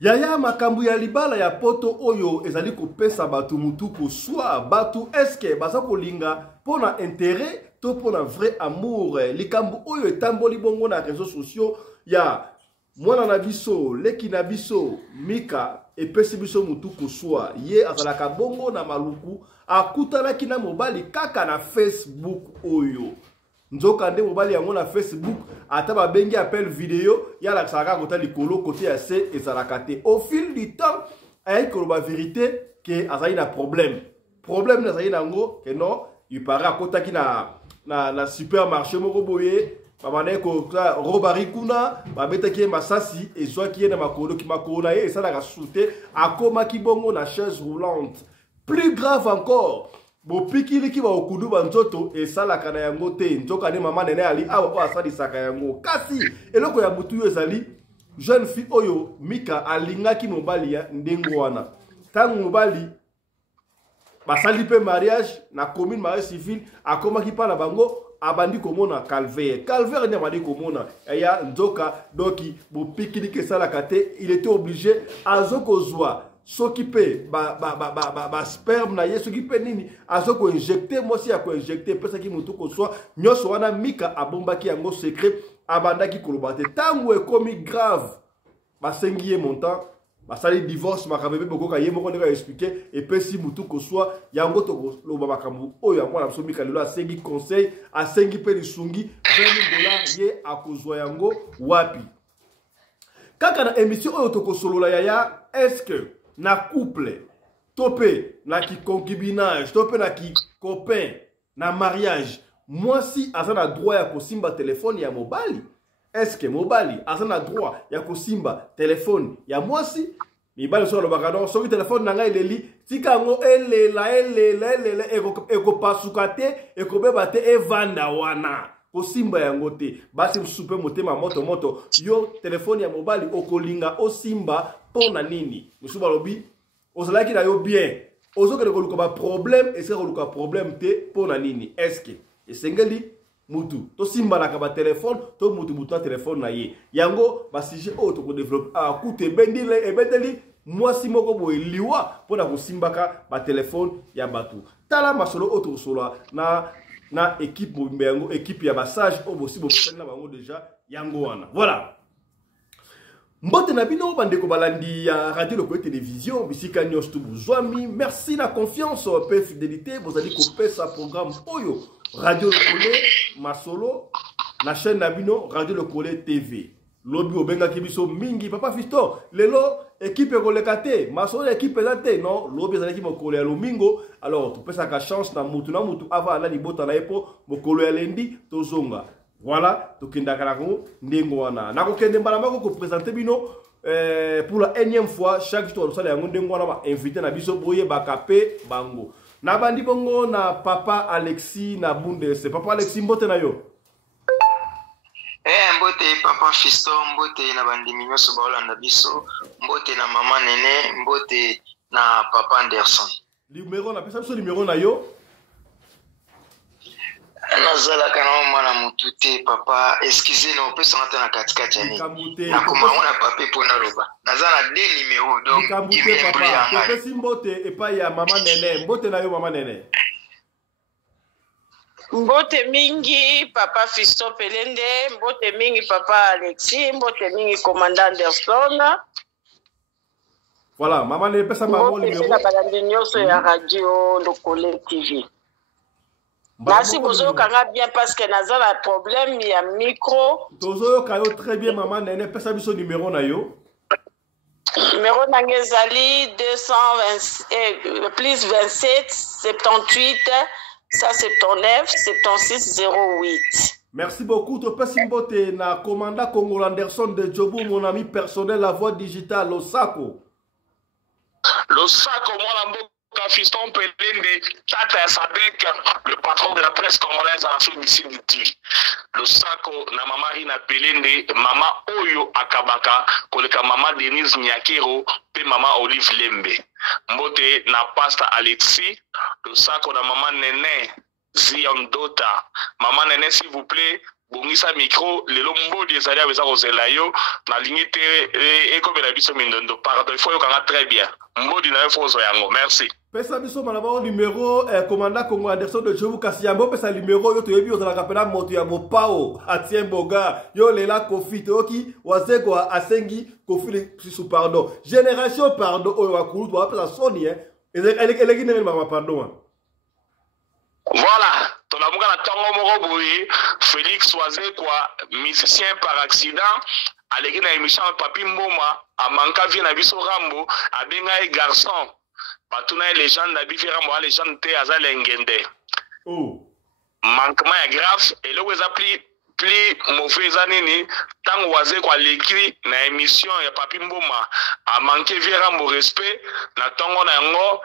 Yaya makambu ya libala ya poto oyo ezali kopesa batu mutu koswa batu eske baza kolinga pona intérêt to pona vrai amour likambu oyo etamboli bongo na réseaux sociaux ya mwana na biso leki na biso Mika epesi biso mutu koswa ye azalaka bongo na maluku akutanaki na mobali kaka na Facebook oyo nzoka nde mobali yango na Facebook ata babengi appel vidéo ya la saka kota likolo côté ya se ezalaka te au fil du temps ay koloba vérité que azali na problème na azali nango que non il paraît akotaki na supermarché moko boye babane ko robari kuna babetaki masasi ezwaki ye na makolo ki makolo na ye esalaka soute akomaki bongo na chaise roulante. Plus grave encore, bopikili ki ba okudu banzoto esalaka na yango te nzoka ne mama nene ali awa o asali saka yango kasi eloko ya butu yo ezali jeune fille oyo Mika alingaki mobali ya ndengo wana tangu mobali basali pe mariage na commune mariage civil akomaki pa na bango abandi komona calvaire ne madi komona ya nzoka doki bopikili ke salaka te il était obligé azokozwa s'occuper sperme na ye s'occuper nini azoko injecter moi si ako injecter pesa ki mutu ko soit nyoso wana Mika abombaki yango secret abandaki kolobate tango ekomi grave basengi ye montant basali divorce makabebe bokoka ye moko ndeka expliquer et pesi mutu ko soit yango to loba makambu oyo yango na Mika lelo asengi conseil asengi pe lisungi $20 ye akozwa yango wapi kaka na émission oyo to kosolola yaya est-ce que na couple topé na ki concubinage topé na ki copain na mariage moi si azana droit ya kosimba téléphone ya mobali est-ce que mobali azana droit ya kosimba téléphone ya moi si mibali so lobaka donc so téléphone na ngai leli tika ngo elela eko pasuka te eko beba te evanda wana kosimba yango te basi msupe motema moto yo téléphone ya mobali okolinga osimba pona nini musuba lobi ozalaki na yo bien ozokele koluka ba problème et c'est koluka problème te pona nini est-ce que esengeli mutu to simba na ba téléphone to mutu na téléphone na ye yango ba sujet auto ko développer akute bendile e beteli moi si moko boye liwa pona ko simbaka ba téléphone ya batu tala masolo auto solo na équipe yango équipe ya basage o bosi bo na bango déjà yango wana voilà. Mbote na bino bandeko balandi ya radio Lokole télévision bisika nyos tu buzwami merci la confiance pe fidélité bozali ko pesa programme oyo radio Lokole masolo na chaîne na bino radio Lokole TV lobi obenga kibiso mingi papa Fisto lelo équipe koleka te masolo équipe ezate non lobi ezali ki mokolo ya lomingo alors tu pesa ka chance na mutu avant ala libota na epo mokolo ya lendi tozonga. Voilà, tokenda kanako ndengo wana. Nako kende mbala ko présenter bino pour la énième fois chaque jour ça yango ndengo wana ba invité na biso boye bakape bango. Na bandi bongo na papa Alexis na bunde c'est papa Alexis mbote na yo. Mbote papa Fisto mbote na bandi minyoso ba Holanda biso mbote na mama nene mbote na papa Anderson. Numéro na pesa biso numéro na yo. Nazala kana mwana mutu te papa excusez nous peut s'entendre na katikati yani na koma wana pape pona loba nazala deux numéros donc il me papa pesi mbote epa ya mama nene mbote na yo mama nene mbote mingi papa Fisto Pelende mbote mingi papa Alexis mbote mingi commandant Anderson voilà mama nene pesa mama numéro na balandi nyonso ya radio Lokole TV. Merci bozo kanga bien parce que naza la problème ya micro. Tozo kayo très bien maman nene pesa biso numéro na yo. Numéro na ngezali 220 plus 27 78 179 76 08. Merci beaucoup to pesi mbote na commandant Congo Anderson de Djobu mon ami personnel la voix digitale Losako. Losako mon ami Fiston Pelende, Tata Sadek, le patron de la presse congolaise en Afrique du Sud. Le Sako, na mama Rina Pelende, mama Oyo Akabaka, koleka mama Denise Nyakero, pe mama Olive Lembe. Mbote na pasta Alexis, le Sako na mama Nene Zion Dota. Maman Nene, s'il vous plaît, bongisa micro lelo mbodi ezali abeza kozela yo na lingi te ekomela biso mindondo pardon il faut yokanga très bien mbodi na yo fo kozwa yango merci pesa biso malaba numéro commandant Congo Anderson de Jobu Kasiyambo pesa numéro yo toyebi ozalaka pena moto ya mopao atien boga yo lela kofi toki wazeko asengi kofi sous pardon génération pardon oyo wakulu to pesa soni eleki nene mama pardon. Voilà, ton amour na tango moko boye Félix Wazekwa musicien par accident aleki na émission Papi Mboma amanka vie na biso Rambo abenga e garçon batuna légende na bivi Rambo a légende te azale ngende. Oh. Manquement est grave et le weza plus mauvais anini tango Wazekwa l'écrit na émission ya Papi Mboma a manqué vie Rambo respect na tango na yango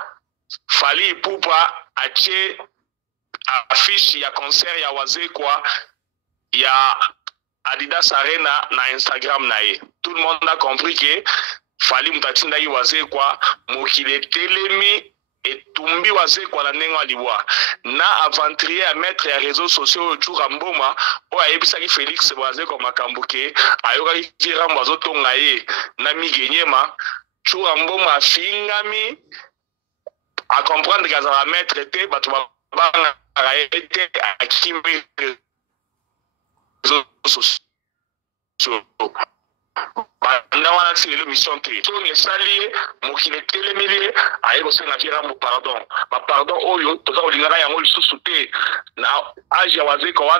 fali pupa ache affiche ya concert ya Wazekwa ya Adidas Arena na Instagram na ye. Tout le monde a compris que fali mutatinda yi Wazekwa mokile telemi etumbi Wazekwa la ndenge aliwa na aventurier à mettre ya réseaux sociaux Chura Mboma o ayebisaki Félix Wazekwa makambuke ayokaki kirambo azotonga ye na migenyema Chura Mboma afingami à comprendre que ça va mettre te bato banga été à qui on a tiré l'émission T. Tout est salié, mon qui est télémilé, à évoquer la vie pardon. Pardon, oyo, tout ça, on l'a yango le sous-souté. Na, âge à Wazekwa,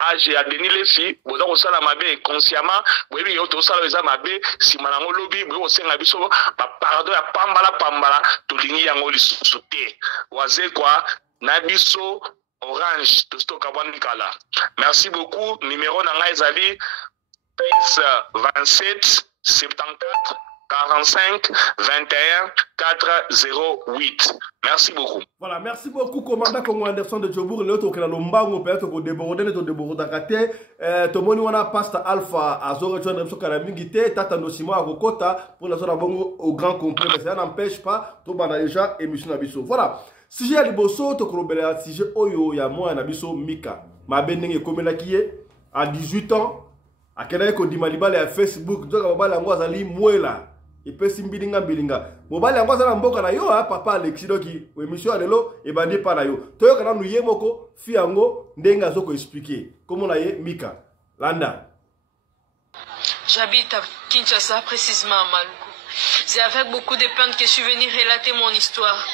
âge à Denis Lessi, vous avez aussi la mabé consciemment, vous avez aussi la mabé, si manango lobby, vous avez aussi la biso, pardon, à Pambala, tout l'igni yango le sous-souté. Wazekwa, Nabiso, Orange, de Stokawanikala. Merci beaucoup. Numéro Nanga Ezali, plus 27 74 45 21 408. Merci beaucoup. Voilà, merci beaucoup, commandant Congo Anderson de Jobour. Le tour que la lombango peut-être que déborder, ne déborder kate. Tomoni wana pasta Alpha azore rejoindre sur Kalamingite, tata nosimo à Rokota pour la zone bongo au grand complet. Mais ça n'empêche pas, tout bana déjà émission Nabiso. Voilà. Sujet à liboso, to kolobela sujet oyo ya moi Nabiso Mika. Ma benenge komela kiye à 18 ans. A kena ko dimalibale ya Facebook, donc mobile yango azali mwela. Epesi mbilinga mbilinga. Mobile yango azala mboka na yo papa Alexis doki émission alelo e bandi pa na yo. Toyoka na nuye moko fi yango ndenga zoko expliquer. Comment na ye Mika. Landa. J'habite à Kinshasa, précisément à Maluku. C'est avec beaucoup de peine que je suis venu relater mon histoire.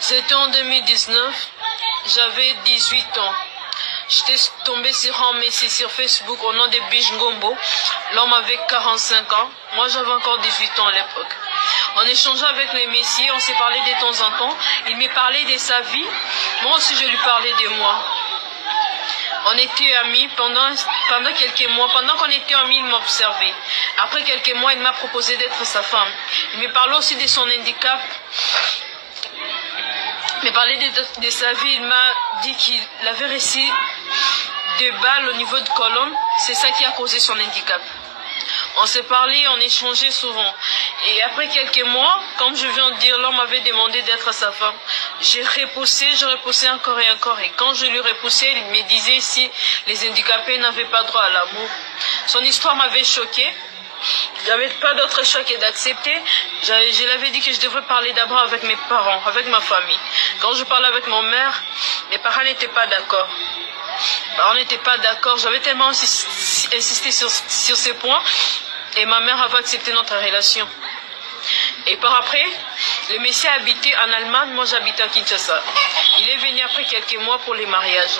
C'était en 2019, j'avais 18 ans. J'étais tombé sur un message sur Facebook au nom de Bij Ngombo. L'homme avait 45 ans. Moi, j'avais encore 18 ans à l'époque. On échangeait avec les messieurs, on s'est parlé de temps en temps. Il me parlait de sa vie. Moi aussi, je lui parlais de moi. On était amis pendant quelques mois. Pendant qu'on était amis, il m'observait. Après quelques mois, il m'a proposé d'être sa femme. Il me parlait aussi de son handicap. Il me parlait de sa vie. Il m'a dit qu'il avait reçu des balles au niveau de colonne. C'est ça qui a causé son handicap. On s'est parlé, on échangeait souvent. Et après quelques mois, comme je viens de dire, l'homme m'avait demandé d'être sa femme. J'ai repoussé encore et encore. Et quand je lui repoussais, il me disait si les handicapés n'avaient pas droit à l'amour. Son histoire m'avait choquée. J'avais pas d'autre choix que d'accepter. Je l'avais dit que je devrais parler d'abord avec mes parents, avec ma famille. Quand je parlais avec mon mère, mes parents n'étaient pas d'accord. On n'était pas d'accord. J'avais tellement insisté sur ces points. Et ma mère avait accepté notre relation. Et par après, le monsieur habitait en Allemagne, moi j'habitais à Kinshasa. Il est venu après quelques mois pour les mariages.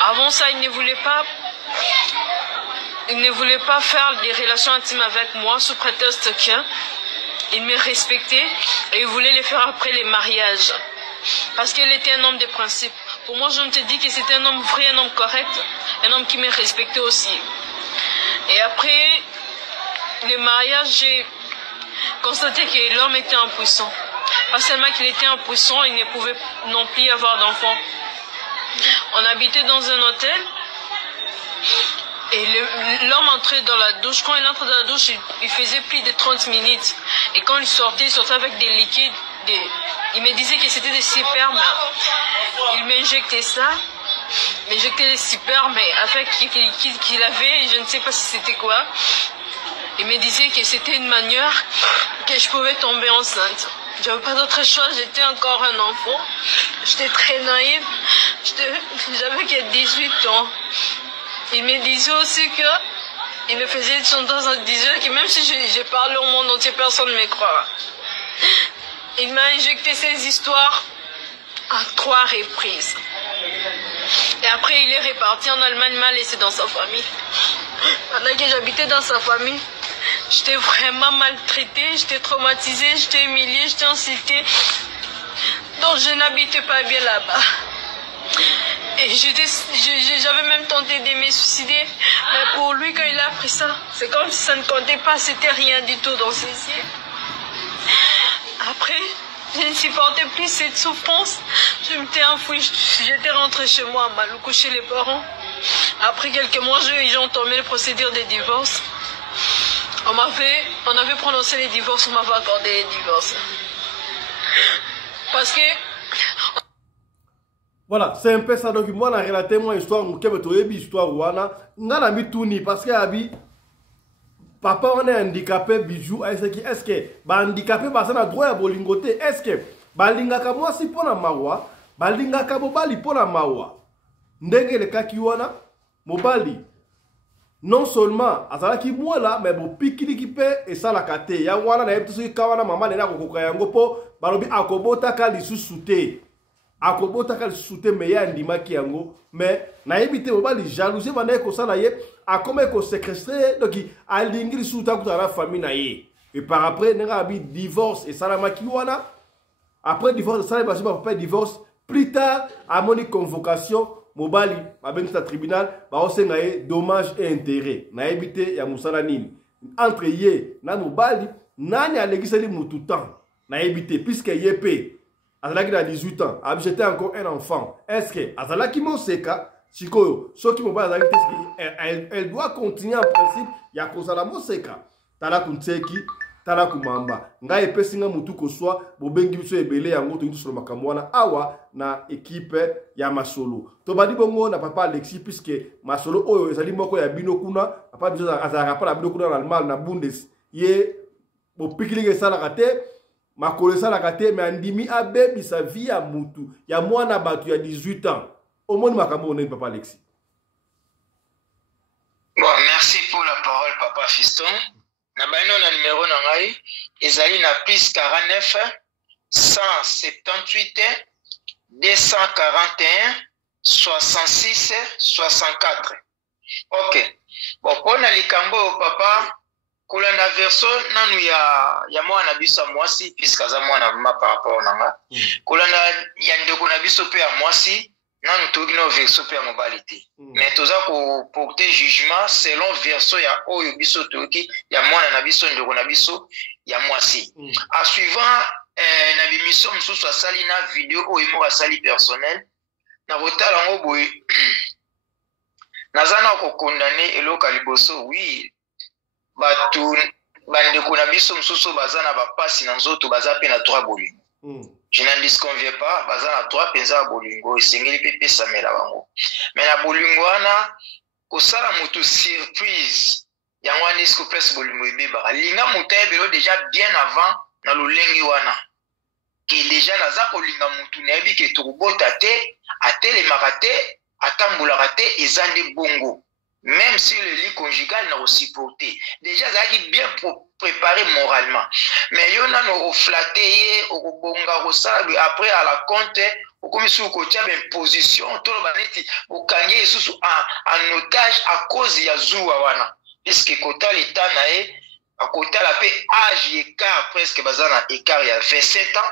Avant ça, il ne voulait pas faire des relations intimes avec moi sous prétexte qu'il me respectait et il voulait les faire après les mariages. Parce qu'il était un homme de principe. Pour moi, je me suis dit que c'était un homme vrai, un homme correct, un homme qui me respectait aussi. Et après le mariage, j'ai constaté que l'homme était impuissant. Pas seulement qu'il était impuissant, il ne pouvait non plus avoir d'enfants. On habitait dans un hôtel et l'homme entrait dans la douche. Quand il entrait dans la douche, il faisait plus de 30 minutes. Et quand il sortait avec des liquides. Il me disait que c'était des spermes. Il m'injectait ça. Mais j'étais super, mais avec qu'il avait, je ne sais pas si c'était quoi. Il me disait que c'était une manière que je pouvais tomber enceinte. J'avais pas d'autre choix, j'étais encore un enfant. J'étais très naïve. J'avais que 18 ans. Il me disait aussi que il me faisait son temps en disant que même si je parle au monde entier, personne ne me croira. Il m'a injecté ces histoires à 3 reprises. Et après, il est reparti en Allemagne, m'a laissé dans sa famille. Pendant que j'habitais dans sa famille, j'étais vraiment maltraitée, j'étais traumatisée, j'étais humiliée, j'étais insultée. Donc je n'habitais pas bien là-bas. Et j'avais même tenté de me suicider. Mais pour lui, quand il a appris ça, c'est comme si ça ne comptait pas, c'était rien du tout dans ses yeux. Après, je ne supportais plus cette souffrance. Je m'étais enfouie, j'étais rentrée chez moi à Maluku, chez les parents. Après quelques mois, ils ont entamé le procédure de divorce. On avait prononcé les divorces, on m'avait accordé les divorces. Parce que... Voilà, c'est un peu ça. Donc, moi, j'ai relaté mon histoire, histoire, wana, mituni, parce que, abi, papa, on est handicapé, bijou, est-ce que, handicapé, ça n'a droit à bolingoté, est-ce que, balingaka moi si pona mawa, balingaka bobali pona mawa, ndenge le kaki wana, mobali, non seulement, azalaki moi là, mais bon, pikili ki pe, et ça la kate, ya wana, na yeptusi kawana, maman, nena kokoka yango po, balobi akobota ka lisu sute. Akobota ka lisu sute, me ya ndima ki yango, mais, na yebite mobali, jalousie, bana ko sala ye, akome ko séquestrer, donc, alingi lisu sute akuta la famille na ye. Et par après, nena abi divorce, et ça la maki wana, après divorce, ça la maki divorce, plus tard, à mon convocation, mobali abengisa tribunal baosenga ye dommage et intérêt na ebité ya musala nini entre ye na mobali nani alegiseli mutu temps na ebité puisque ye pe azalaki na 18 ans j'étais encore un enfant est-ce que azalaki moseka sikoyo soki mobali azalaki elle doit continuer en principe ya kozala moseka tala kunseki tala kumamba ngai epesinga mutu koswa bobengi biso ebele yango to ndisolo makambo wana awa na équipe ya masolo to badi bongo na papa Alexis puisque masolo oyo ezali moko ya bino kuna papa biso azalaka pa na bino kuna na Allemagne na Bundes ye bopikilinga sala kate makolo sala kate mais andimi abebi sa vie ya mutu ya mwana batu ya 18 ans omoni makambo oneni papa Alexis. Bon, merci pour la parole papa Fiston. Na baino na numéro na ngai ezali na plus 49 178 241 66 64. Ok. Bon, pona likambo papa kolanda verso nanu ya mwana biso mwasi puisque za mwana mama par rapport na nga. Kolanda ya ndeko na biso pe ya mwasi nanu toki no verso pe ya mobilité. Mais toza ko porter jugement selon verso ya oyo biso toki ya mwana na biso ndeko na biso ya mwasi. A suivant na bimission mususu asali na vidéo oyo mo asali personnel na botala ngo boy nazana ko condamner eloka liboso oui batu bandeko na biso mususu bazana ba pasi na nzoto baza pe na droit bolingo. Je n'en disconviens pas, bazana droit penza bolingo esengeli pe pesa mela bango. Mais na bolingo wana kosala mutu surprise yango ani sko pesa bolingo ebeba linga mutu ebelo déjà bien avant na lolengi wana ki déjà naza kolinga mutu na yebi ke tokobota te atelemaka te atambulaka te ezande bongo même si le lit conjugal n'a aussi porté déjà ça qui bien préparé moralement mais yo na no flatter au bonga rosabe après à la compte au comme sous côté ben position tout le baneti au kangé sous en otage à cause ya zuwa wana puisque kota l'état nae à côté la paix âge écart presque bazana écart il y a 27 ans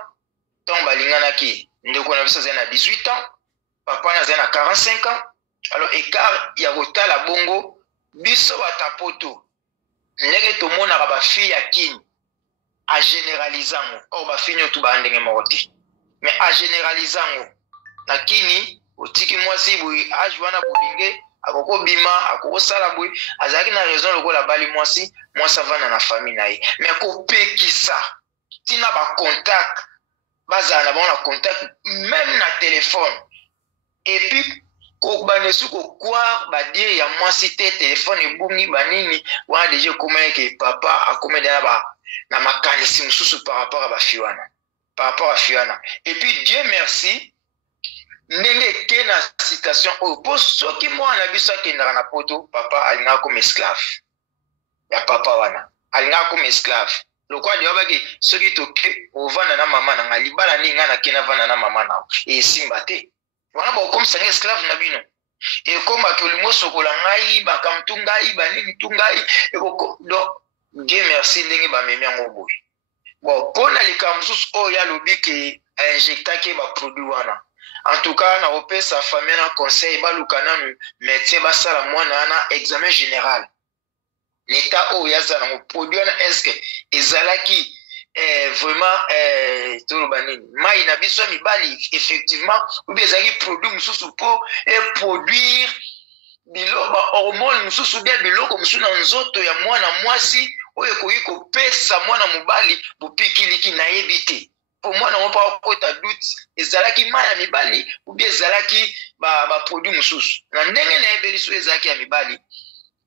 donc balingana ki ndeko na biso zena 18 ans papa na zena 45 ans. Alors écart ya kotala bongo biso batapoto ndenge to mona ba fille ya kini a généralisant or ba fille nyoto ba ndenge moti mais a généralisant na kini otiki mwasi boyi ajwana bolinge akoko bima akoko sala boyi azaki na raison lokola bali mwasi vana na famille na ye mais ko pekisa tina ba contact bazana ba contact même na téléphone et puis ko banesu ko croire ba dire ya mwasi te téléphone ebungi banini wa déjà comment que papa a commis na makanisi mususu par rapport à ba fiwana et puis Dieu merci ndenge ke na situation au poste soki mwana biso akendaka na poto papa alinga comme esclave ya papa wana alinga comme esclave lokwa dia baki soki toke ovana na mama na libala ninga na kena vana na mama na e simba te wana ba comme ça esclave na bino e comme atolimo sokola ngai bakamtungai banini tungai e ko donc Dieu merci ndenge ba memi ngo boy bon pona likamsusu o ya lobiki injecta ke ba produit wana. En tout cas, na opé sa famille na conseil balukana médecin basala mwana na examen général. L'état o ya za na produit na est-ce que ezalaki vraiment tout banini. Mai na biso mibali effectivement ou bien ezalaki produit mususu po produire biloba hormone mususu bien biloko mususu na nzoto ya mwana mwasi oyo koyi ko pesa mwana mobali bupikiliki na yebite. Pour moi, on pas de doute. Ezalaki maya mibali ou bien ezalaki ba produit mususu. Na ndenge na ebeli so ezalaki mibali.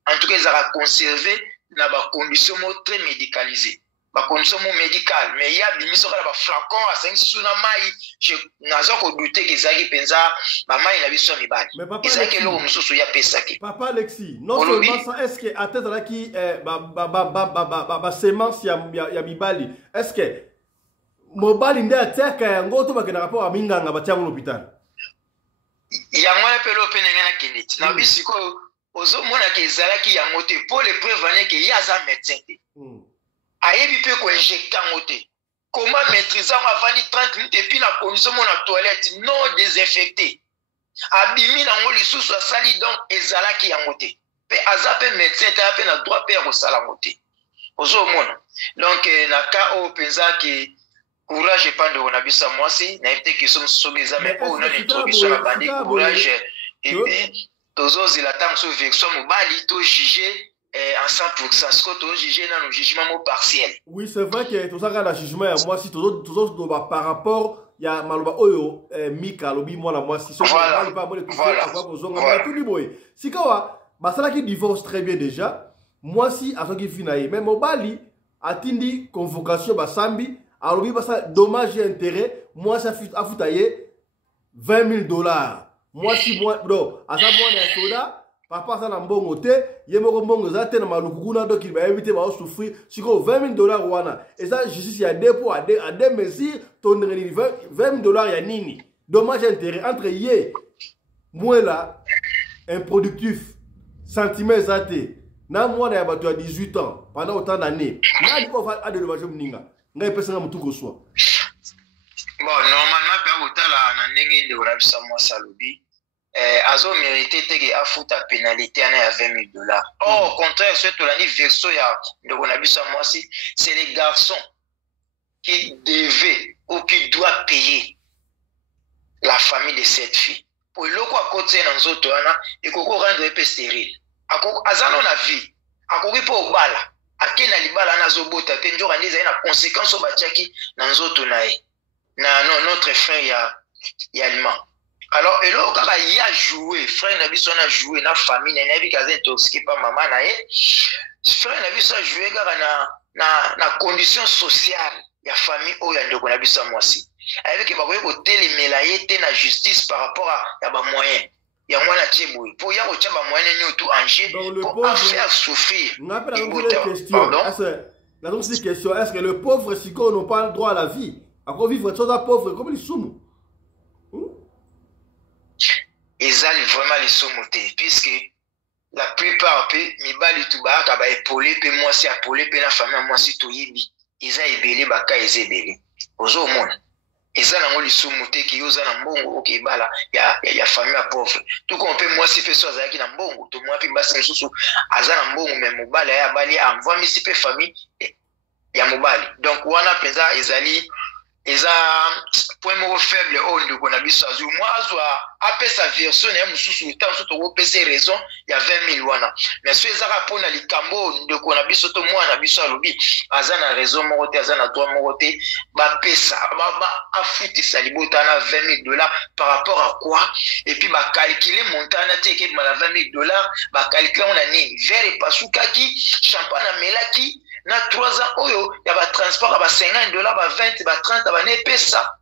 En tout cas, ils ont conservé dans des conditions très médicalisées. Des conditions médicales. Mais il y a des mises ba flacon à 5 sunamai. Je n'azo ko douter que ezalaki penza ba mai na biso mibali. Ezalaki lo mususu ya pesaki. Papa Alexis, non seulement ça, est-ce que à tête là qui ba semence ya mibali. Est-ce que mobali nde ateka yango to bakena rapport a minganga batiango l'hôpital yango na pelo pene ngana kineti na bisiko ozo mona ke ezalaki yango te pour le prévenir que yaza médecin te ayebi pe ko injecter yango te comment maîtriser avant 30 minutes et puis na condition mona toilette non désinfecté abimi nango lisusu asali donc ezalaki yango te pe azape médecin te ape na droit pe ko sala yango te ozo mona donc na ka o penza que courage pas de onabisa moi si na été que sommes sur les amis pour une introduction à bandi courage et puis tozo zilatang sur version mobali to juger en 100% ce que to juger dans le jugement partiel. Oui, c'est vrai que tout ça la jugement à moi si tozo par rapport ya maloba oyo mika lobi moi la moi si so pas moi le tout à quoi kozonga tout liboy. Sikawa basala qui divorce très bien déjà. Moi si à ce qui finaï même mobali atindi convocation basambi. Alors, oui, ça dommage et intérêt. Moi, ça fait à foutailler $20,000. Moi, si moi, bro, à ça, moi, un soda, papa, ça n'a pas bon côté. Il y a mon bon zate dans ma loukouna, donc il va éviter de souffrir. C'est quoi $20,000 wana. Et ça, justice, il y a des poids, à des mesures, ton $20,000, il y a nini. Dommage et intérêt. Entre yé, moi là, improductif, sentiment zate. Na moi, il y a 18 ans, pendant autant d'années. Là, il faut faire de l'ouvrage mninga. Bon, normalement, Père Outala, na ndenge de Rabisa Moussalobi, azo mérité que a foutu la pénalité à $20,000. Or, au contraire, ce que l'année verso ya de Rabisa Moussi, c'est les garçons qui devaient ou qui doivent payer la famille de cette fille. Pour le coup, à côté dans zoto ana, et qu'on rendre un peu stérile. Azano na vie, à quoi pour bala. Akena libala na zobota te njo kandiza ina conséquence obatiaki na nzoto na ye na notre frère ya allemand. Alors elo kaka ya jouer frère na biso na jouer na famille na bi kaza intoxiqué par maman na ye frère na biso jouer kaka na condition sociale ya famille o ya ndeko na biso mwasi avec ba ko telemela ye te na justice par rapport à ya ba moyen. Il y a moins de temps pour y avoir des moyens tout enjeu pour faire souffrir. La deuxième question, est-ce que le pauvre si qu'on n'a pas le droit à la vie, à quoi vivre chose à pauvre comme les soumous? Ils ont vraiment les soumous puisque la plupart mi bali tout bas kaba épaulé pe moi si épaulé pe la famille moi si tout yibi ils ont ébélé baka ils ébélé aux au monde. Et ça, on a soumuté qui ose un bon ok bala ya famille pauvre tout qu'on peut moi si fait ça qui na bon tout moi puis basi sous azana bon mais mobali ya bali envoie mi si pe famille ya mobali donc wana penza ezali eza point moko faible oyo ndeko na biso azwi mwa azwa apesa version na ye mosusu ntango tokopesa raison ya 20 000 wana mais so ezaka mpona likambo ndeko na biso to mwana na biso alobi aza na raison moko te aza na droit moko te bapesa afutisa libota na 20 000 $ par rapport à quoi et puis bacalcule montant na te eke mala 20 000 $, bacalcule ona nini verre epasukaki champagne amelaki na 3 ans oyo ya ba transport ba 50 $, ba 20 ba 30 ba ne pesa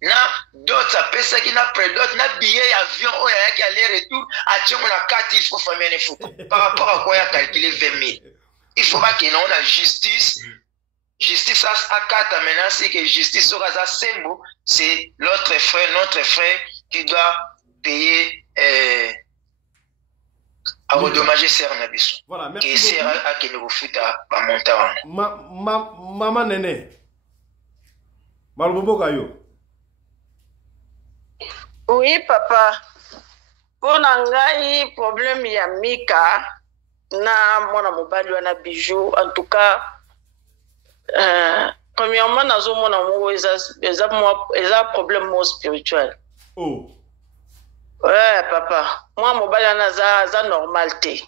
na d'autres pesa qui na prédot na billet avion oyo yaki aller retour a tchengo na 4 il faut famille ne faut par rapport à quoi ya calculer 20 000. Il faut pas que non la justice à 4 maintenant c'est que justice sera ça sembo c'est notre frère qui doit payer à redommager Serre Nabiso. Voilà, merci. Et Serre a qui nous refute à monter. Maman Nene. Malbobo Kayo. Oui, papa. Pour nangai problème ya Mika na mona mobali wana bijou en tout cas premièrement nazo mona mo eza problème mo spirituel. Oh. Ouais, papa. Moi, mon bal aza normal te.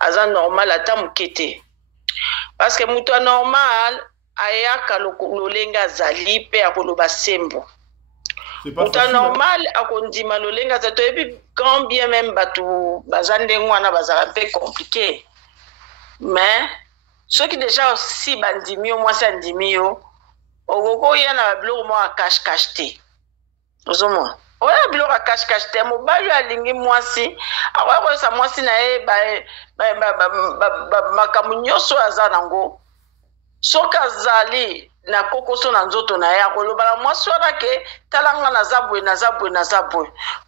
Aza normal ata mukete. Parce que muto normal ayaka lolenga zali pe akoloba sembo. Muto normal akondima lolenga zato et puis quand bien même batu bazande ngwana bazala peu compliqué. Mais ceux qui déjà aussi bandimio moi ça ndimio ogoko yana bloko mo cache te. Ozomo. Oya biloko cache te mobali alingi mwasi akoya sa mwasi na ye makambo nyonso aza nango soki azali na kokoso na nzoto na ye akoloba na mwasi wana ke talanga naza boye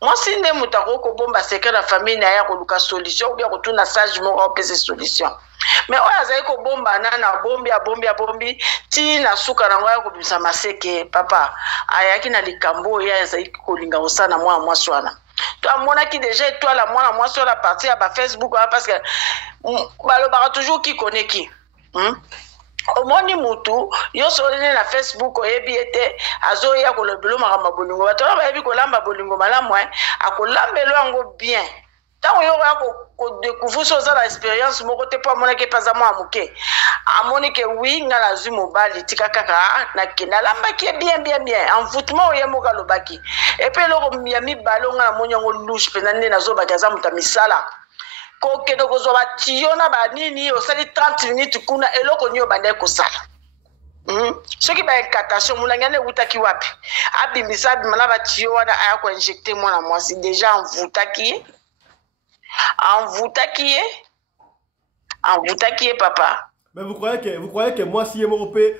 mwasi nde moto akoki kobomba sekret na famille na ye akoluka solution obia kotuna sage moko apesa solution mais oyo azali kobombana na bombi ti na suka nango ya kobimisa maseke papa ayaki na likambo oyo azali kolinga kosala na mwana mwasi wana to amonaki deja étoile mwana mwasi wana parti ya bafacebook parce que balobaka toujours ki koneki omoni mutu yoso nene na Facebook oyebi ete azoya kolobelo makambo bolingo bato bayebi kolamba bolingo malamu akolambelo yango bien tango yo ko découvrir so za la expérience moko te po amona ke paza mo amuke amoni ke oui nga na zwi mobali tika kaka na kena lamba ki bien envoûtement oye moka lobaki et puis loko ya mibalo nga na monyango louche pe na nne nazo bakaza muta misala ko kedo ko zo bationa ba nini osali 30 minutes kuna eloko nyo bande ko sala soki ba incantation mulangane utaki wapi abimisa bimala batio wana aya ko injecter mwana mwasi déjà envoûtaki papa. Mais vous croyez que moi si européen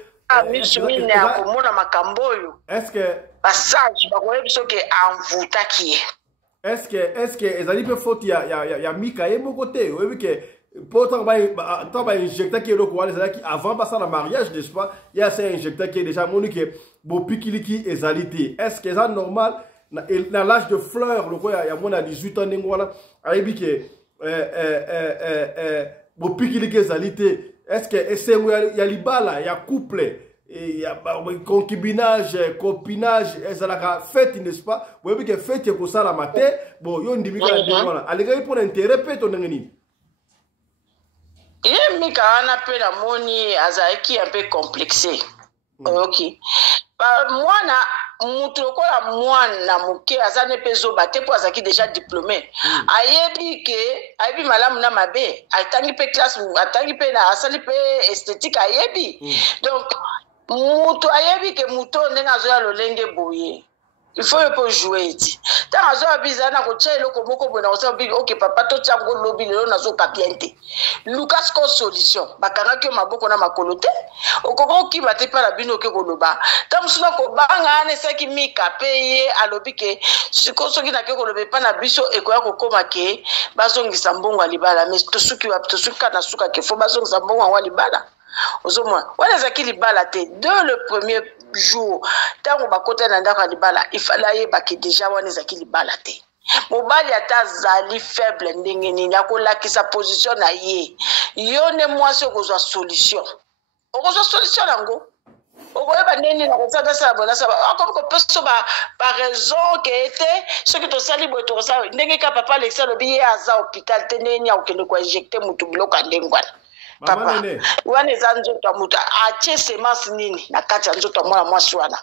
mishumine akomona makambo yo est-ce que passage bakoye biso ke envoûtaki est-ce que ezali pe faute ya Mika ye moko te oyebi ke po tant ba injecter ki eloko wana ezalaki avant basa na mariage n'est-ce pas ya se injecter ki déjà moni ke bo pikiliki ezali te est-ce que ça normal na l'âge de fleur le quoi ya mona 18 ans ndenge wana ayebi ke bo pikiliki ezali te est-ce que esengo ya libala ya couple et concubinage, copinage, ezalaka fête n'est-ce pas? Vous voyez que fête ko sala matin, bon yo ndimi ka ndimona. Alinga pour intérêt pe to ngeni. Et mika ana pe la moni azaki un peu complexé. OK. Mwana mutu lokola mwana muke azane pezo bate po azaki déjà diplômé. Ayebi malamu na mabe, atangi pe classe, atangi pe na asali pe esthétique ayebi. Donc mutu ayebi ke muto ndenga zo ya lolenge boye il faut pas jouer ti ta zo abizana ko tshelo ko moko bona o sabi OK papa to tsango lobi lelo nazo papiente Lucas ko solution bakanga ke maboko na makolote okoko ki bate pa la bino ke ko loba ta musuna ko banga ne saki Mika peye alobi ke sikoso ki na ke ko lobe pa na biso e ko ya ko koma ke bazongisa mbongo libala mais to suki na suka ke fo bazongisa mbongo wa libala. Voilà zakili bala te dès le premier jour tango bakota na ndako libala il fallait baki déjà wana zakili bala te mobali ata zali faible ndenge nini akolakisa position na ye yo ne mwasi okozwa solution nango okoyeba ndeni na kosala sala bona sala akomi kopesa ba raison ke ete soki tosali boye tokosala ndenge ka papa Alexis alobi ye aza hôpital te ndeni akokende koinjecte mutu biloko ya ndenge wana papa wana eza nzoto ya mutu atie semence nini na kati ya nzoto ya mwana mwasi wana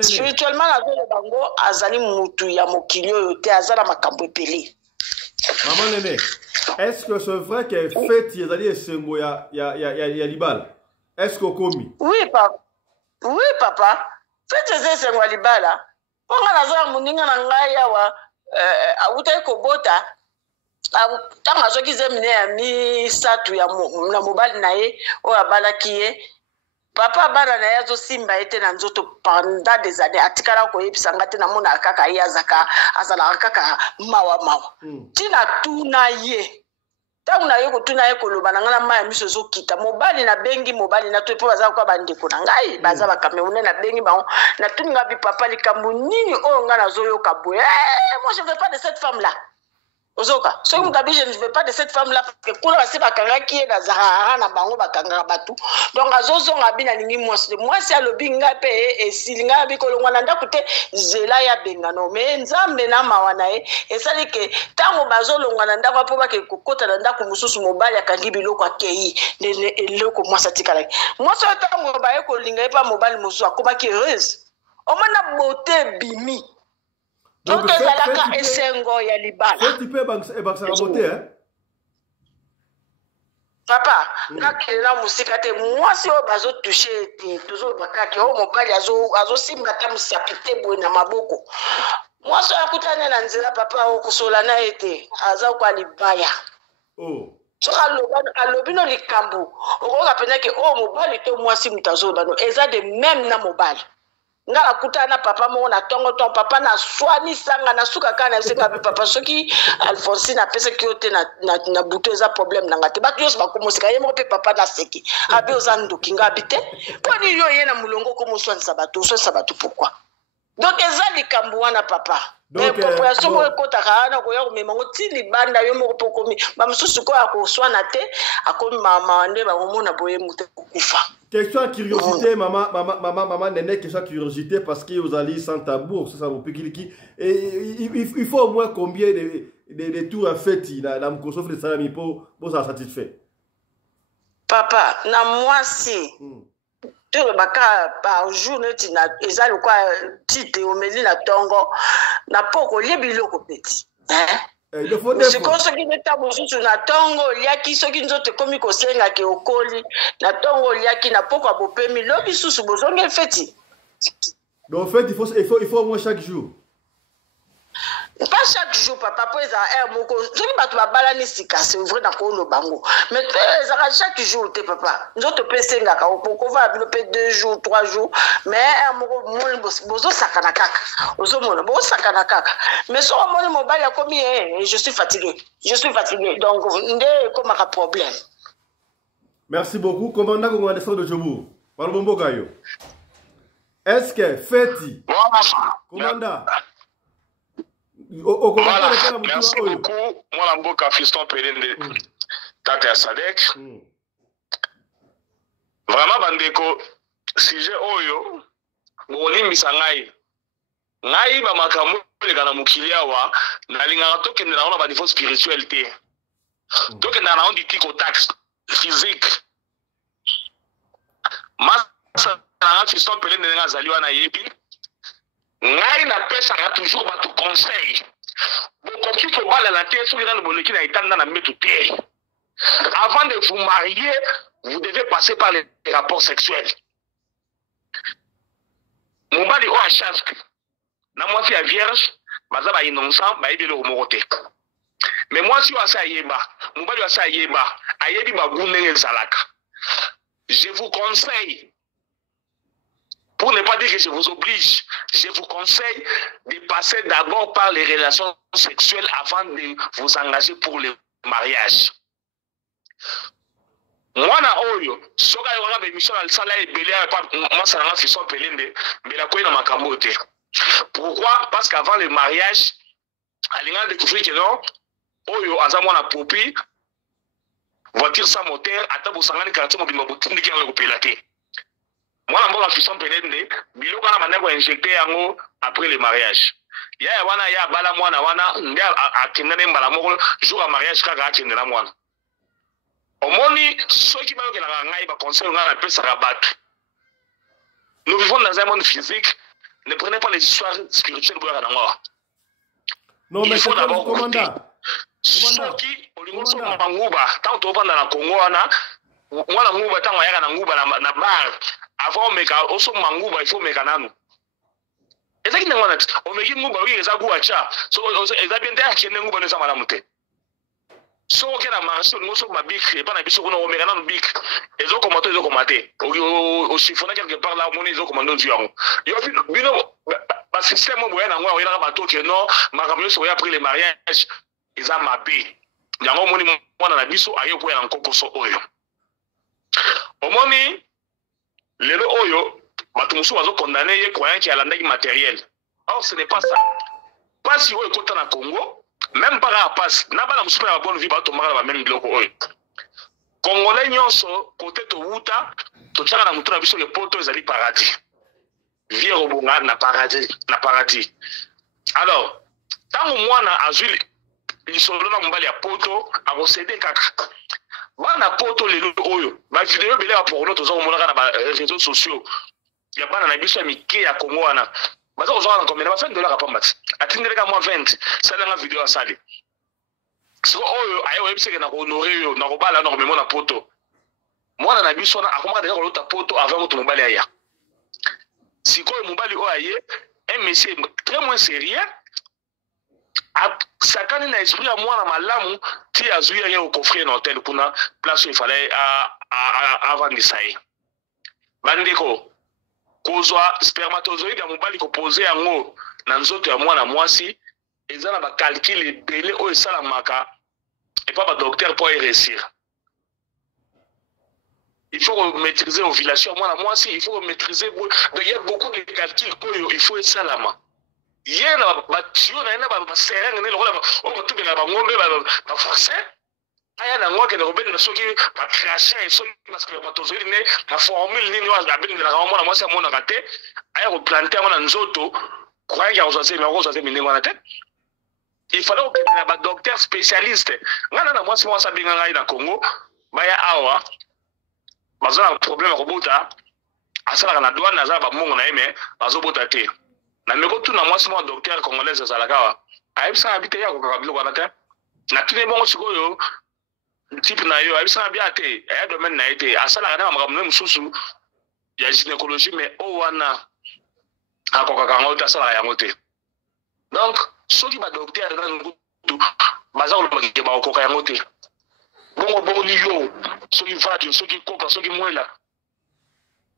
spirituellement nazoloba ngo azali mutu ya mokili oyo te aza na makambo epele. Maman Nene, est-ce que c'est vrai que fête ezali esengo ya libala? Est-ce que komi? Oui papa. Oui papa. Fête eza esengo ya libala. Ponga naza muninga na ngai awa awutai kobota. Tanga soki zemine ya misatu ya na mobali na ye oyo abalaki ye. Papa bana na yazo simba ete na nzoto pendant des années atikala ko yebisa ngate na mona kaka ye azala kaka mawa. Tina tuna ye. Tangu na ye ko tuna ye koloba na ngana maya miso zo kita mobali na bengi mobali na to po baza ko bandeko na ngai baza ba Camerounais na bengi ba na tuninga bi papa likambo nini o ngana zo yo kaboye. Moi je veux pas de cette femme là. Ozoka, so mukabi je ne veux pas de cette femme là parce que kuna basi bakanga ki na zahara na bango bakanga batu. Donc azozo ngabi na ningi mwasi alobi ngape e silinga bi kolongwa na ndakute zela ya bengano me nzambe na mawana e esali ke tango bazolongwa na ndako po bake kokota na ndako mususu mobali akangi biloko akei ne eloko mwasa tikala. Mwasi tango ba ko linga e pa mobali mususu akoma ki heureuse. Omona beauté bimi. Donc, c'est la esengo ya libala. C'est tu peux baksa beauté hein. Papa, nakela musika te mwasi o bazo toucher te toujours bakaki o mobali azo simba ta musapite boye na maboko. Mwasi akutane na nzela papa o kusola na ete aza kwa libaya. Oh. So alobino likambo. Okoka penake o mobali to mwasi mutazo bano eza de même na mobali. Ngala kutana papa mo na tongo ton papa na swani sanga na suka kana seka papa soki Alphonsine na pesa kiote na buto eza problème na ngate ba yos ba komosika yemo pe papa na seki abi ozando kinga bite poni yo ye na mulongo ko moswani sabato pourquoi donc eza likambo wana papa donc population mo ekota kana ko ya ko memango tili banda yo mo ko komi ba mususu ko akoswana te akomi mama nde ba mona boye mutu kufa. Question à curiosité, maman Nene, question à curiosité, parce que vous allez sans tabou, ça vous pique il faut au moins combien de tours à fait, dans le Kosovo de Salami pour ça satisfaire? Papa, na moi si, tout le baka par jour, ils ont quoi, titre, au milieu de tongo, na poko, les biloko petit. Il faut des fois. Ce qui est à Moussu, na tongo, il y a qui, ceux qui nous ont commis au Sénat, qui au coli, na tongo, il y a qui n'a pas qu'à bopé, mais l'homme qui sous besoin de fait. Donc, en fait, il faut au moins chaque jour. Pas chaque jour, papa, pour les air, moko. Je ne vais pas balaner si c'est vrai dans le bango. Mais chaque jour, papa. Nous autres, PC, on va développer 2 jours, 3 jours. Mais bozo sakanakaka. Bozo sakanakaka. Mais sur mon mobile, il y a combien? Je suis fatigué. Donc, il y a comme un problème. Merci beaucoup. Commandant Congolais de Djobour. Parle-moi, Gayo. Est-ce que Feti, commandant, voilà, merci beaucoup. Moi, la mboka fiston Pelende, Tata Sadek. Vraiment, bandeko, sujet oyo, bolimbisa ngai. Ngai ba makambo lekana mukili awa, na lingaka tokende na ba niveau spirituel te. Tokende na on dit tiko taxe physique. Masa na fiston Pelende nga zaliwa na yebi. Ngai na pesa nga toujours ba tout conseil. Bon, comme tu peux voir la tête sur le boleki na itanda na metu te. Avant de vous marier, vous devez passer par les rapports sexuels. Mon bali o a chance que na moi si a vierge, baza ba innocent, ba yebele o morote. Mais moi si o sa yeba, mon bali o sa yeba, ayebi ba gunenge salaka. Je vous conseille, pour ne pas dire que je vous oblige, je vous conseille de passer d'abord par les relations sexuelles avant de vous engager pour le mariage. Moi, oyo, soka yona be mission al sala e belé pa moi ça na fiso pelende, mais la koina makamote. Pourquoi? Parce qu'avant le mariage, alinga découvrir que non, oyo azamwa na popi, voiture sans moteur, ata bosangani quartier mobimba botindi ki ngako pelate. mwana mboka Fiston Pelende biloko na bande ko injecter yango après le mariage ya wana ya bala mwana wana nde akendane mbala moko jour ya mariage kaka akendela mwana omoni soki bayokelaka ngai baconseil ngai napesaka bato. Nous vivons dans un monde physique, ne prenez pas les histoires spirituelles pour aller en. Non, mais c'est d'abord commandant. Soki olingoso manguba tant to banda na Congo wana mwana nguba tant yaka na nguba na bar avant meka oso manguba il faut meka nanu. Ezaki na wana omeki nguba wi eza kuacha so eza bien ta kende nguba no sama la mute. So kena marché ngoso mabik et pas na biso kuna omeka nanu bik ezo komate o chiffonner quelque part là moni ezo komando nziango yo bino ba système mo boya na ngwa oyela ba to ke non makamyo so ya pris le mariage eza mabe yango moni mwana na biso ayo ko ya nkokoso oyo omoni lelo oyo bato musu bazo condamner ye croyant ki alandaki matériel. Or ce n'est pas ça. Pas si oyo kota na Congo même pas à passe na bana musu na bonne vie bato mara ba même biloko oyo Congolais nyonso côté to wuta to tsaka na mutu na biso le poto ezali paradis vie robonga na paradis alors tango mwana azuli lisolo na mbali ya poto akosede kaka bana poto lelo oyo ba video bele ya porno to zo monaka na ba réseaux sociaux ya bana na biso ya mike ya Congo wana baza kozwa na combien ba $20 apambati atindeleka mwa 20 sala na video asali siko oyo ayo website na ko honorer yo na ko bala na ko memona poto mwana na biso na akomaka deja kolota poto avant moto mobali aya siko mobali o aye un monsieur très moins sérieux sakani na esprit ya mwana malamu ti azui ya au coffre na hôtel kuna place il fallait avant de ça bandeko kozwa spermatozoïde ya mobali ko poser yango na nzoto ya mwana mwasi ezala ba calcul ebele o esalamaka et pas ba docteur pour y réussir. Il faut maîtriser l'ovulation mwana mwasi, il faut maîtriser il y a beaucoup de calculs il faut esalama. Yena ba tio na ina ba sereng ne lokola o to bela ba ngombe ba forcer aya na ngoke ne robeni na soki ba crachin et soki na spermatozoïde ne la formule nini wa ba bini na mwana mwasi mona kate aya ko planter mona nzoto croyant qu'il y a un minimum tête. Il fallait que les docteurs spécialistes, moi si moi ça bien dans Congo, baya awa, baza un problème robota, asala na douane na za ba mongo na eme, bazo botate. Na meko tu na moi si moi docteur congolais za la kawa, aibisa habite ya ko kabilo wana te. Na tine bongo sikoyo, type na yo aibisa bien te, ya domaine na été, asala na makambo mususu ya gynécologie mais o wana akokakango ta sala yango te. Donc soki ba docteur na ngutu baza ko ke ba okoka yango te. Bongo ni yo soki vatu soki kopa soki mwela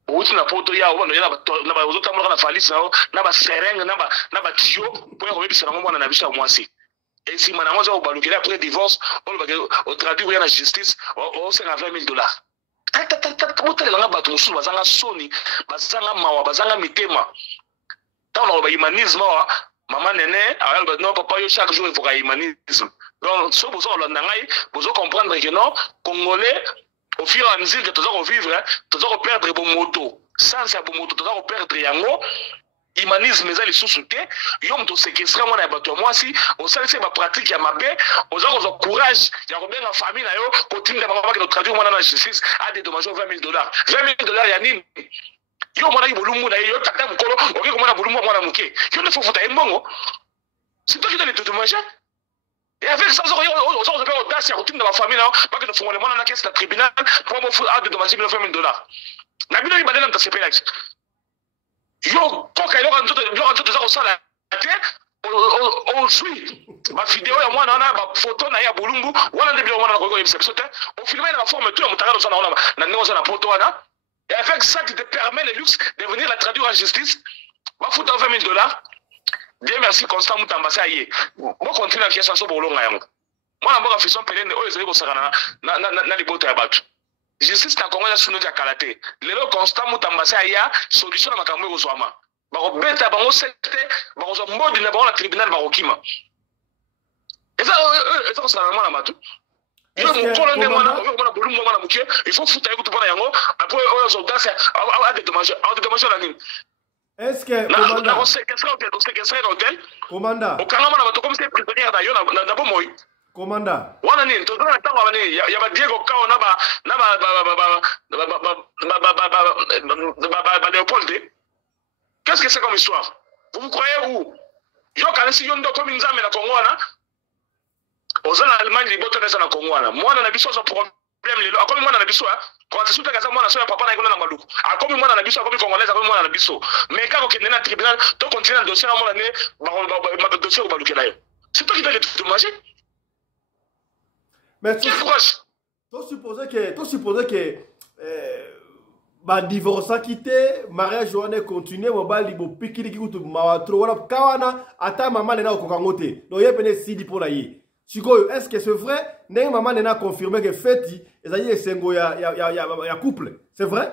outi na poto ya wana ya na ba ozota mloka na falisi na ba serenge na ba tio po ko bebisa ngo mwana na bisa mwasi. Et si mana ngoza obalukela après divorce on traduit rien na justice on se na $20,000. Tata nga bato musu bazanga soni bazanga mawa bazanga mitema tant ba humanisme maman nene alors non papa yo chaque jour il faut ka humanisme donc so bozo olanda ngai bozo comprendre que non congolais au fur et à mesure que toujours vivre toujours perdre bon moto sans ça bon moto toujours perdre yango humanisme ezali sous-souté yo mto séquestrer mwana bato moi si on sait c'est ma pratique ya mabe ozo courage ya kobenga famille na yo kotinda mama ke traduire mwana na justice a dédommagé $20,000. $20,000 ya nini yo mwana ibulungu na yo tata mukolo oke komona bulungu mwana muke yo ne faut futa embongo c'est toi qui dois les dédommager et avec ça on peut audace ya kotinda ma famille na pas que fongole mwana na caisse la tribunal pour me faire dédommager $20,000 na bino ibadela mtasepela yo koka iloko nzoto za kosala te ozwi bavideo ya mwana wana bafoto na ya bulumbu wana nde bilo mwana na koyeba biso te ofilme na baforme tu ya motaka oza na wana na ndenge oza na poto wana et avec ça tu te permets le luxe de venir la traduire en justice bafuta $20,000. Bien merci Constant Mutambasa aye bon continue na kiasa so bolonga yango mwana mboka Fiston Pelende oyo ezali kosakana na libota ya bato justice na Congo ya sunu ya kalate lelo Constant Mutambasa ya solution na makambo ekozwama bako beta bango sekte bako zo mbodi na bango na tribunal bako kima eza kosala mwana bato il faut foutre avec tout le monde. Après, on se passe à dédommager. Est-ce que commandant, on séquestrer l'hôtel. Commandant. Au Canada, on a comme c'est prisonnier d'ailleurs, moi. Commandant. Wana nini tozana na tango bani ya ba Diego Kao na ba Léopold. Qu'est-ce que c'est comme histoire? Vous vous croyez où? Yo kanisi yo ndo comme nzambe na Congo wana. Ozana Allemagne liboto na sana Congo wana. Mwana na biso so problème lelo. Akomi mwana na biso quand c'est tout kaza mwana so ya papa na ikona na maluku. Akomi mwana na biso akomi congolais akomi mwana na biso. Mais quand on na tribunal to continuer le dossier na mwana ne ba dossier au baluke na yo. C'est toi qui dois le dommager. Mais tu supposes que ba divorce quitté mariage wana continuer mobali bo pikiri kutu mawatro wana kawana ata mama nena okokangote no yepene sidi pour la yi sikoyo est-ce que c'est vrai ndenge mama nena confirmer que feti ezali esengo ya couple c'est vrai?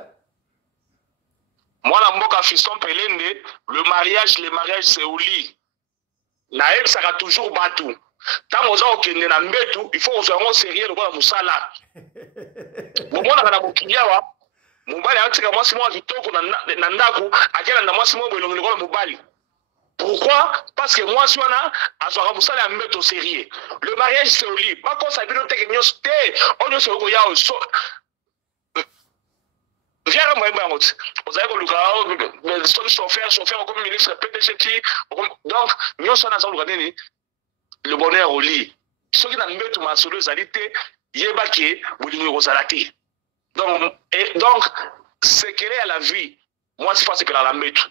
Moi la mboka fiston pelende le mariage c'est au lit naeb sera toujours batou. Tant aux gens qui n'ont pas il faut qu'on soit sérieux de voir Moussala. Bon, on a un kiyawa. Mobali a tiré moi si moi vitoko nandaku à quel endroit moi si moi bolongo le mobali. Pourquoi? Parce que moi si on a à Moussala un mettre au sérieux. Le mariage c'est au lit. Pas qu'on s'habille au technique on ne se regarde au so. Viens à moi vous avez le chauffeur comme ministre PDG donc nous sommes dans un le bonheur au lit. Ce qui n'a pas été ma solo zalité, yebake bolingo rozalati. Donc secret à la vie. Moi c'est pas ce que la metu.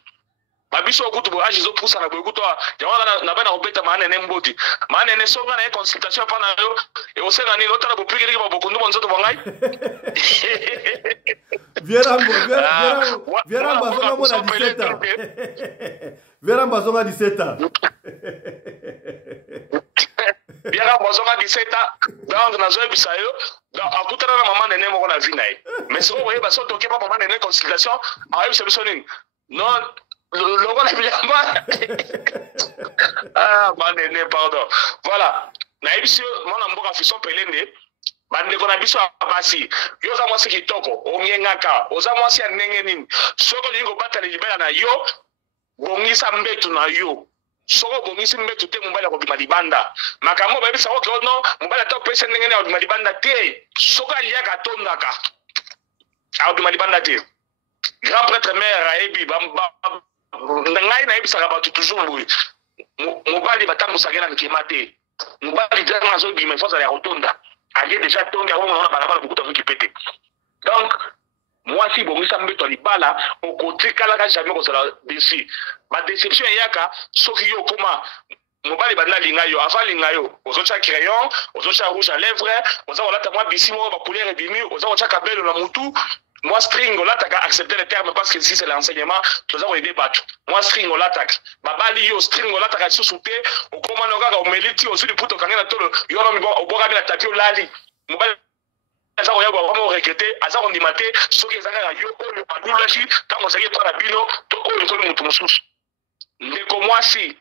Babiso kutu bo ajizo pousa na bokuto ya wana na bana obeta manene mboti. Manene songa na consultation pa na yo et on sait ngani lota na bo pikiri ba bokundu bonzoto bangai. Viera bazonga mona 17 ans. Viera bazonga 17 ans. Bien bazonga 17 ans donc na zo bisayo donc akutana na mama nene moko na vie na ye. Mais si vous voyez ba so toke pa mama nene consultation ayo c'est sonine. Non le rôle est bien ah manene pardon. Voilà. Na ebisio mona mboka fiso pelende bande kona biso abasi yo za mwasi kitoko ongengaka oza mwasi ya ndenge nini soko lingo batale libela na yo bongisa mbetu na yo soko bongisi mbetu te mobali ko bima libanda makambo ba bisa ko no mobali to pesa ndenge na bima libanda te soko aliaka tondaka a bima libanda te grand prêtre mère aebi bamba ngai na ebisa ka toujours boy mobali batango sagela nkemate mobali jana zo bima fosa ya rotonda aye déjà tonga on a balabala beaucoup de qui pété donc moi si bon ça me toli bala au côté kala jamais ko sala déci ma déception yaka soki yo koma mobali bana linga yo avant linga yo ozocha crayon ozocha rouge à lèvres oza wala ta moi bisimo ba couleur et bimi oza ocha kabelo na mutu moi string là t'as accepter le terme parce que ici c'est l'enseignement tu as aider battu moi string là t'as babali yo string là t'as sous-souté au comment on ga au meliti au sud puto kangena tolo yo no mi au boga bila tapio lali mobali aza ko yabo vraiment regretter aza ko ndimate soki ezanga yo o adulashi tango saki para bino to o to mutu mususu ndeko mwasi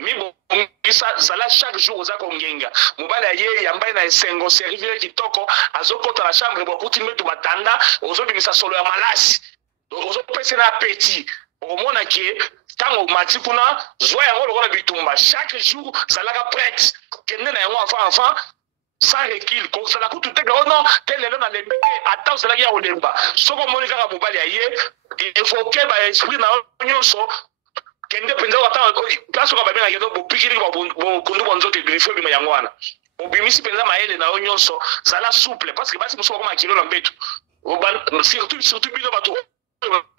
mi bongisa zala chaque jour oza kongenga mobali aye yambai na esengo servir kitoko azokota na chambre bokuti metu batanda ozobimisa solo ya malasi ozopesa na petit omona ke tango mati kuna zwa yango lokola bitumba chaque jour zalaka prête kende na yango enfant sans recul ko sala kutu te ga non tel le na lembe attends cela ya olemba soko moni kaka mobali aye évoquer ba esprit na nyonso kende penza wata place ko ba bena yedo bo pikiri bo kundu bonzo te grifo bi mayango wana obimisi penza maele na nyonso sala souple parce que basi muso ko ma kilo na mbetu surtout bino bato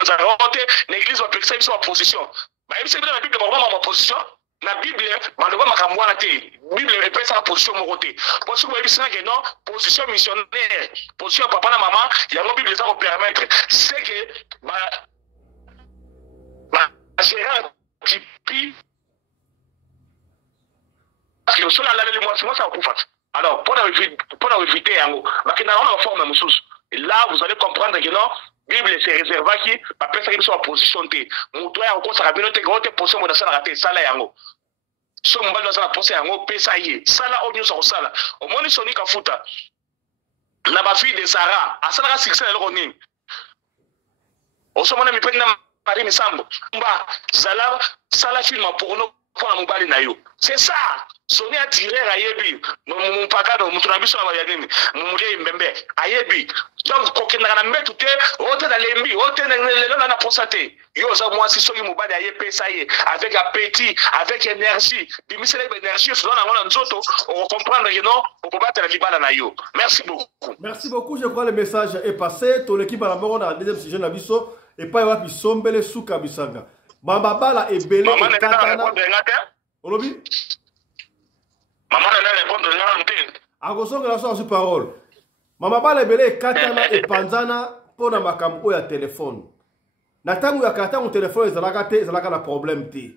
za rote l'église va percer sur position ba yebise bino na bible ko ma position na bible bando ba makambo wana te bible epesa na position moko te parce que yebise na que non position missionnaire position papa na maman yango bible ça ko permettre c'est que gérant qui parce que cela là les mois ça kufa alors pour éviter yango bakina on forme mususu et là vous allez comprendre que non bible c'est réservé qui ba pesa qui soit position te muto ya ko saka bino te grote position mo na sala te sala yango so mbalo na sala position yango pesa ye sala onyo so sala omoni soni kafuta na ba fille de Sarah asala succès le ronin osomona mi penda Marie Misambo mba zala sala film porno pour la mobile na yo c'est ça Sonia tiré ayebi mon pagado mutuna biso na yagini mumulie mbembe ayebi donc kokena na mbetu te ote na lembi ote na prostate yo za moi si soki mobile ayepe ça y est avec appétit avec énergie bimisele énergie selon na nzoto on comprendre que non on peut battre la libala na yo. Merci beaucoup je crois le message est passé ton équipe à la mort na deuxième sujet na biso et pas wapi sombele suka bisanga mama bala ebele katana olobi maman n'a répondre là antenne agosonga la sur parole mama bala ebele katana e panzana pona makambo ya téléphone na tangu ya katana téléphone ezalaka na problème te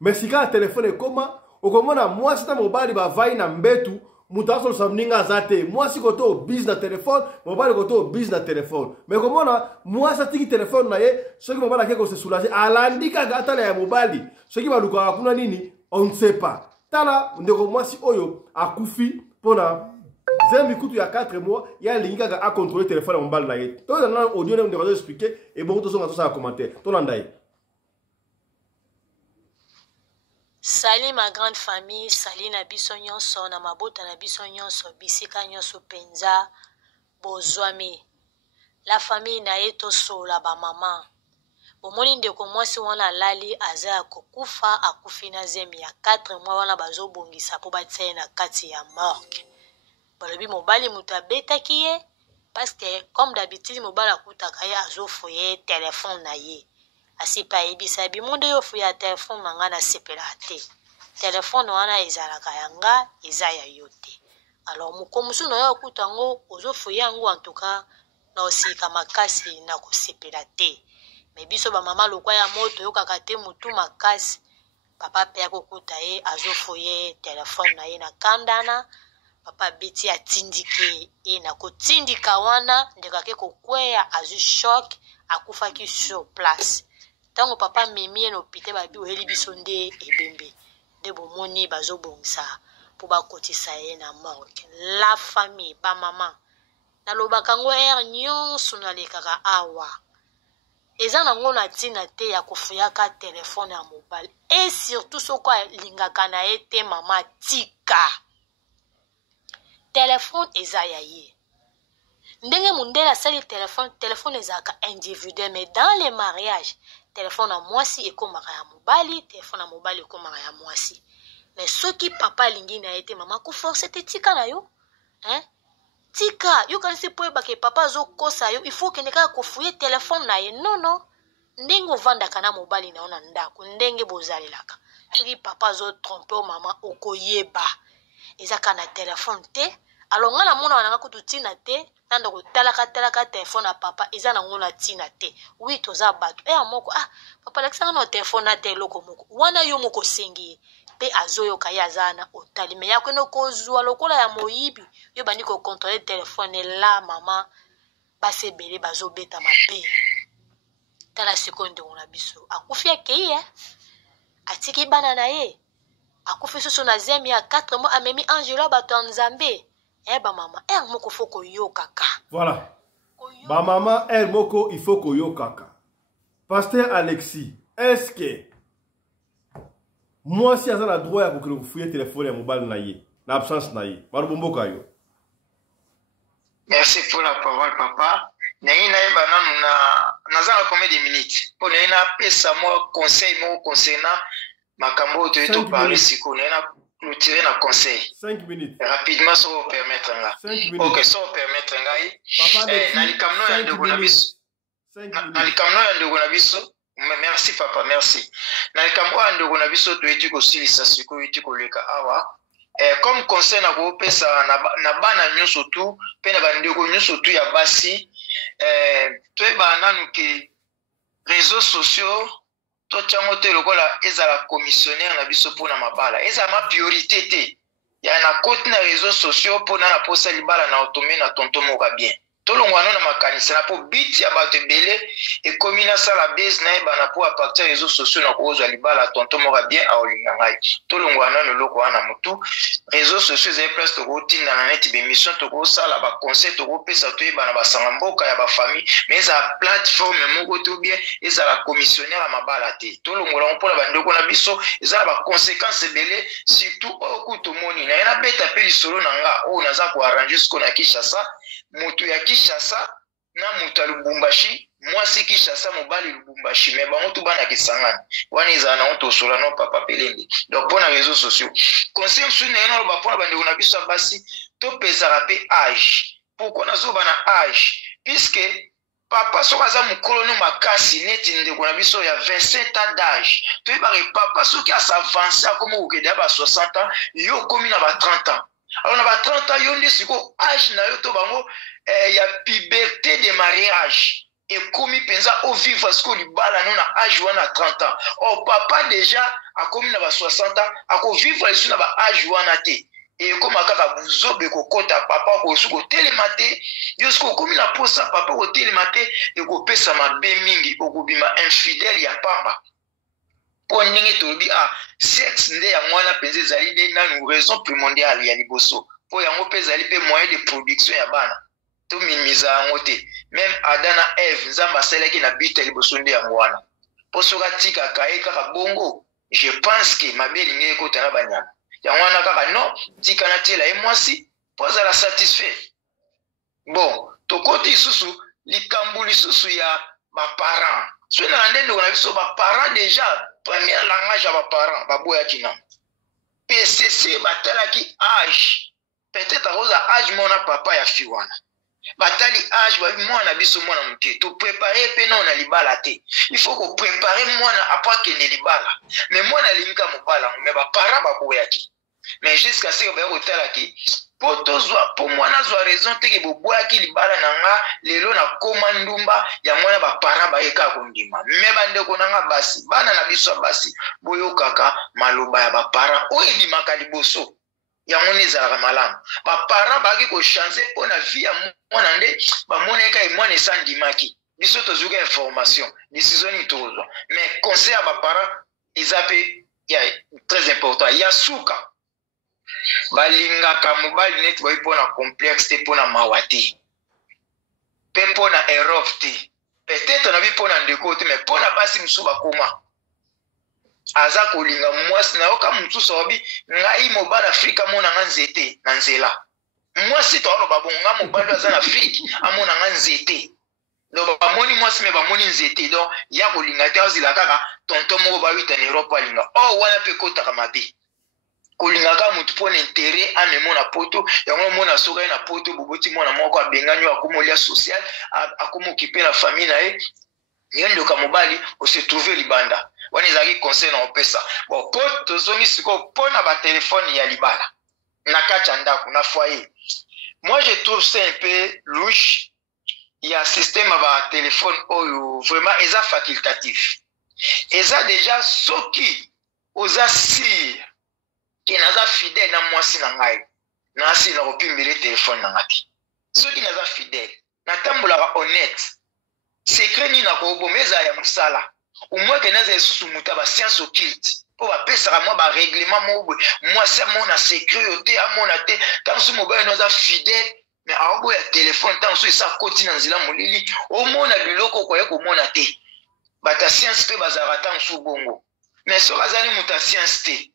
mais si ka téléphone ekoma okomona moi sita mobali ba vai na mbetu mutaso samninga zate moi si koto business téléphone mobali koto business téléphone mais komona moi sa tiki téléphone na ye soki mobali akeko se soulager alandika gata na ya mobali soki baluka kuna nini on ne sait pas tala ndeko mwasi oyo akufi pona zembi kutu ya 4 mois ya linga ga a contrôler téléphone mobile na ye to na audio ndeko va expliquer et bon to songa to sa commentaire to landai. Salut ma grande famille, salut na biso nyonso na mabota na biso nyonso bisika nyonso penza bozwami. La famille na yeto sola ba maman. Bomoni ndeko mwasi wana lali aza ya kokufa akufi na zemi ya 4 mois wana bazobongisa po batie na kati ya morgue. Balobi mobali mutu abetaki ye parce que comme d'habitude mobali akutaka ye azofoye téléphone na ye. Asipa ebisa bimundo yo fuya téléphone nanga na sepela te. Téléphone wana ezalaka yanga eza ya yote. Alors mukomusu na yo kutango ozofuya ngo en tout cas na osika makasi na kosepela te. Mais biso ba mama lokwa ya moto yo kakate mutu makasi papa pe akokuta ye azofoye téléphone na ye na kandana papa biti atindike e na kotindika wana ndekake kokweya azu shock akufaki sur place. Tango papa mimi no pite babi oheli biso nde ebembe nde bomoni bazobongisa po bakotisa ye na morgue. La famille ba mama na lobaka ngo nyonso na lekaka awa eza nango na tina te ya kofuyaka telefone ya mobile et surtout soko lingaka na ye te mama tika telefone eza ya ye ndenge mundela sali telefone ezaka individuel mais dans les mariages téléphone à mwasi ekomaka ya mobali téléphone à mobali ekomaka ya mwasi mais soki papa lingi na été maman ko force te tika na yo hein tika yo kanisi po ebake papa zo kosa yo il faut que neka ko fouiller téléphone na ye non ndenge ovanda kana mobali na ona ndako ndenge bozalelaka soki papa zo tromper maman okoyeba ezaka na téléphone te alors ngana mona wana ko tutina te tanda ko talaka téléphone à papa eza na ngona tina te oui toza bato amoko papa lakisanga no téléphone na te loko moko wana yo moko sengi pe azoyo kaya zana otalime yako no kozwa lokola ya moyibi yo bandi ko contrôler téléphone la mama basebele bazobeta mabe tala seconde on biso akufi akeye atiki bana na ye akufi soso na zemi ya 4 mois amemi angelo bato nzambe ba maman moko foko yo kaka voilà ba maman moko il faut ko yo kaka pasteur Alexis est-ce que moi si aza na droit ya ko fouiller téléphone ya mobile na ye na absence na ye balobomboka yo. Merci pour la parole papa. Nayi na yeba nanu na za combien de minutes pour na pesa moi conseil mo concernant makambo to eto parler siko na clôturer na conseil 5 minutes rapidement si vous permettre nga. OK, si vous permettre nga na likamno ya ndeko na biso na likamno ya ndeko na biso merci papa merci na likambo ya ndeko na biso to eti ko silisa siko eti ko leka awa comme conseil na ko pesa na bana nyonso tu pe na bandeko nyonso tu ya basi to eba nanu ke réseaux sociaux to chango te lokola ezala commissionnaire na biso pona mabala ezala ma priorité te ya na côté na réseaux sociaux pona na posa libala na automé na tonton moka bien tolongwana na makanisa na po biti ya bato ebele ekomi nasala base na ye bana po apartir ya réseaux sociaux na kozwa libala tonton moko bien aolinga ngai tolongwana na loko wana mutu réseaux sociaux ezali place tokotinda na neti bémission tokosala baconseil tokopesa toyebana basanga mboka ya bafamille mais ezala plateforme moko to bien ezala commissionnaire ya mabala te tolongola mpona bandeko na biso ezala baconséquence ebele surtout oyo kutomoni na ye nabeta mpe lisolo na nga oyo naza koarrange siko na Kinshasa mutu ya Kinshasa na mutu ya Lubumbashi mwasi Kinshasa mobali Lubumbashi mais bango tu bana kisangani wana ezala na oto sola no papa pelende donc pour les réseaux sociaux conseil msu na eno ba pona bandeko na biso basi to pesa pe âge pourquoi nazo bana âge puisque papa soka za mukolo no makasi neti ndeko na biso ya 27 ans d'âge to ba papa soki s'avancer comme au keda ba 60 ans yo komi na ba 30 ans. Alors, on a 30 ans, on dit que l'âge il y a puberté de mariage. Et comme il pense au vivre parce que le bal a âge à 30 ans. Oh, papa déjà, a comme il a 60 ans, a vivre ici à âge et comme a bouzobe kokota papa ko suko télématé, jusqu'au comme il a posé papa au télématé et ko pesa ma bemingi ko bima infidèle ya pamba. Pour ningi tobi sexe nde ya mwana penze zali de nanu raison primordiale ya liboso po yango pe zali pe moyen de production ya bana to minimiza ngote même Adana Eve nzamba seleki na bita liboso nde ya mwana po soka tika kae kaka bongo je pense que mabeli nge ko tana banyama ya mwana kaka non tika na tela e mwasi po za la satisfait bon to koti susu likambuli susu ya ba parents so na ndende na biso ba parents déjà premier langage à mes parents, baboya kina. PCC batalaki âge. Peut-être à cause âge mon papa ya fiwana. Batali âge ba mwana biso mwana muté. To préparer pe non na libala te. Il faut que préparer mwana après que ne libala. Mais mwana limika mobala, mais ba para baboya ki. Mais jusqu'à ce que ba otala ki pour mwana zwa raison te ke boboya ki libala nanga lelo na komandumba ya mwana ba para ba eka kondima. Me bande ko nanga basi, bana na biso basi, boyo kaka maloba ya ba para o edimaka liboso. Ya mwana ezalaka malamu. Ba para ba ki ko changer pona vie ya mwana nde ba mwana eka e mwana esandimaki. Biso tozuka information, décision ni tozwa. Mais conseil à ba para ezape ya très important. Ya suka balingaka mobali neti boyi pona complexe te pona mawati pe pona erreur te peut-être na bi pona ndeko te mais pona basi musu bakoma aza kolinga mwasi na yoka mususu obi ngai mobali Afrika mona nga nzete na nzela mwasi to alo babonga mobali aza na Afrika amona nga nzete do bamoni mwasi me bamoni nzete donc ya kolinga te azila kaka tonton moko ba 8 en Europe alinga oh wana pe kota mabe kolingaka mutu pona intérêt amemona poto yango mona soka na poto boboti mona moko abenganyo akomolia social akomo occupé la famille na ye yendo ka mobali o se trouver libanda wana ezaki conseil na opesa bon poto zongi siko pona ba téléphone ya libala na kacha ndako na foyer moi je trouve ça un peu louche il y a système ba téléphone oyo vraiment eza facultatif eza déjà soki oza sir qui naza fidèle na mwasi na ngai na asi na kopimbele téléphone na ngati soki naza fidèle na tambolaka honnête secret ni na kobomeza ya musala umwe ke naza esusu muta ba science occulte po ba pesa moi ba règlement mo mwasi amona sécurité amona te tant so mobile naza fidèle mais aobo ya téléphone tant so isa koti na nzila molili omona biloko ko yeko mona te bata science pe bazara tant so bongo mais so bazali muta science te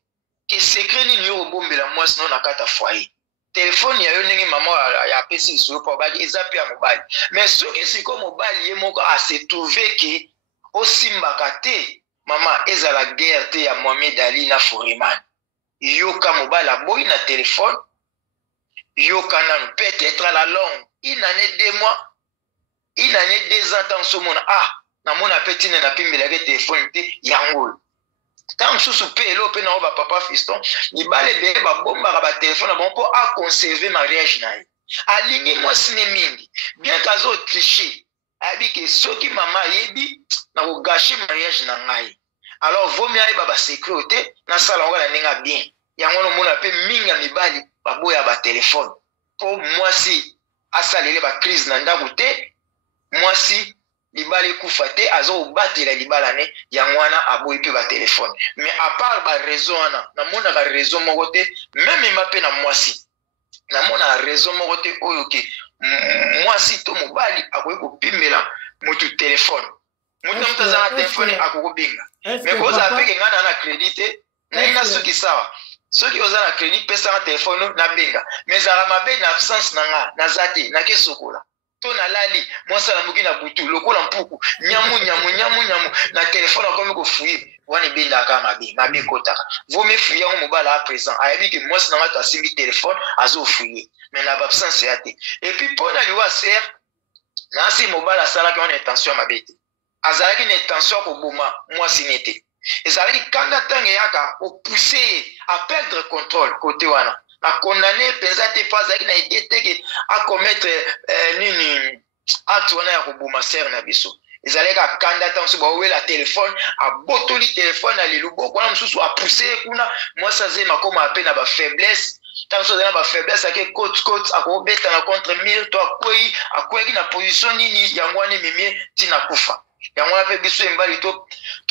que secret ni yo bombela mwasi no na kata foyer téléphone ya yo ndenge mama ya pesi so po ba ezapi ya mobile mais soki siko mobile ye moko a se trouver que osimba kate mama ezala guerre te ya Mohamed Ali na Foreman yo ka mobile aboyi na téléphone yo kana peut-être à la longue une année 2 mois une année 2 ans tant so mona na mona petit na pimbela ke téléphone te yango tant sous pe lo pe na ba papa fiston ni bale be ba bomba ba téléphone bon pour a conserver mariage na alingi moi cinémingi bien kazo cliché abi que soki mama yebi na ko gâcher mariage na ngai alors vaut mieux ay ba sécurité na sala ngala ninga bien yango no mona pe minga mibali ba boya ba téléphone pour moi si asalele ba crise na ndako te mwasi libala ekufa te azobatela libala ne yango wana aboyi mpe batelefone. Mais à part baraison wana namonaka raison moko te meme ma mpe na mwasi namona raison moko te oyo ke mwasi to mobali akoki kopimela motu telefone. Motu moto aza na telefone akokobenga. Mais kozala mpe ke nga na crédit te nainga soki sawa soki oza na crédit pesa na telefone nabenga. Mais ezala mabe na absence na nga naza te nake sokola to nalali mwasi na moki na butu lokola mpuku nyamu na telefone akomi kofuye wana ebendaka mabe kotaka vome fuye yango mobala a présent ayebi ke mwasi na nga to asimbi telefone azofuye mais na absence ya te. Et puis mpo na liwa ser nasi mobala asalaki wana intention mabe te azalaki na intention ya koboma mwasi ne te ezalaki kanda ntango eyaka opousse ye a perdre contrôle kote wana na condamné penza te pas azalaki na idée te ke acommettre nini acte wana ya koboma ser na biso ezalaki akanda ntango mosusu baowela telefone abotoli telefone na liloboko wana mosusu apousse ye kuna mwasi azema koma ape na bafaiblesse ntango mosusu azali na bafaiblesse ake cote akobetana contre mire to akweyaki na position nini yango wana ememie ntina kufa. Yango wana mpe biso embali to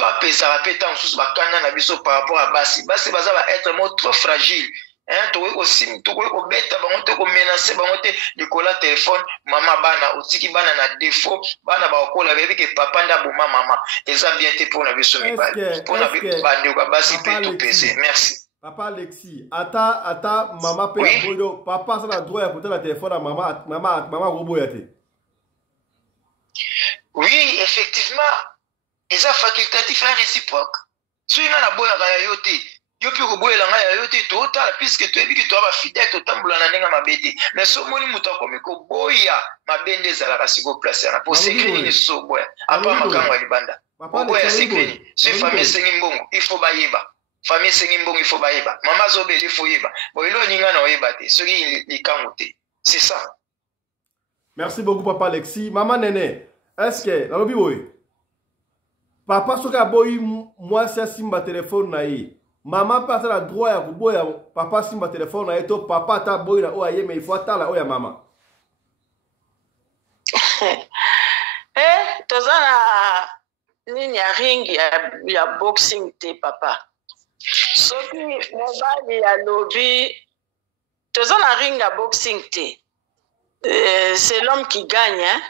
apesaka mpe ntango mosusu bakanda na biso par rapport à basi baza baêtre mo trop fragile tokoki kobeta bango te komenace bango te likola telefone mama bana otiki bana na défaut bana bakokola bebi ke papa nda boma mama eza bien te mpona biso mibali mpona bandeko basi mpe topese. Merci Papa Alexis, ata mama pe oui? Boyo, papa ça la droit à côté la téléphone à maman roboya te. Oui, effectivement, eza facultatif et réciproque. Si on a boya ya yote, yo pi roboya la ya yote total puisque tu ebi ki to ba fidèle to tambula na nenga mabete. Mais so moni muto akomi ko boya mabende za la kasiko place na pour sécurité ni so boya. Apa makango libanda. Boya sécurité. Si famille sengi mbongo, il faut bayeba. Famille sengi mbongo il faut bayeba. Mama zobeli il faut yeba. Bo ilo ninga na oyeba te. Soki likango te. C'est ça. Merci beaucoup papa Alexis. Maman Nene, est-ce que la lobi boy? Papa soka boy moi c'est simba téléphone na yi. Maman passe la droit ya boya papa simba téléphone na to papa ta boy na oya mais il faut atala oya mama. Tozana nini ya ring ya boxing te papa. Soki mobali ya lobi tozana ring ya boxing te. C'est l'homme qui gagne, hein.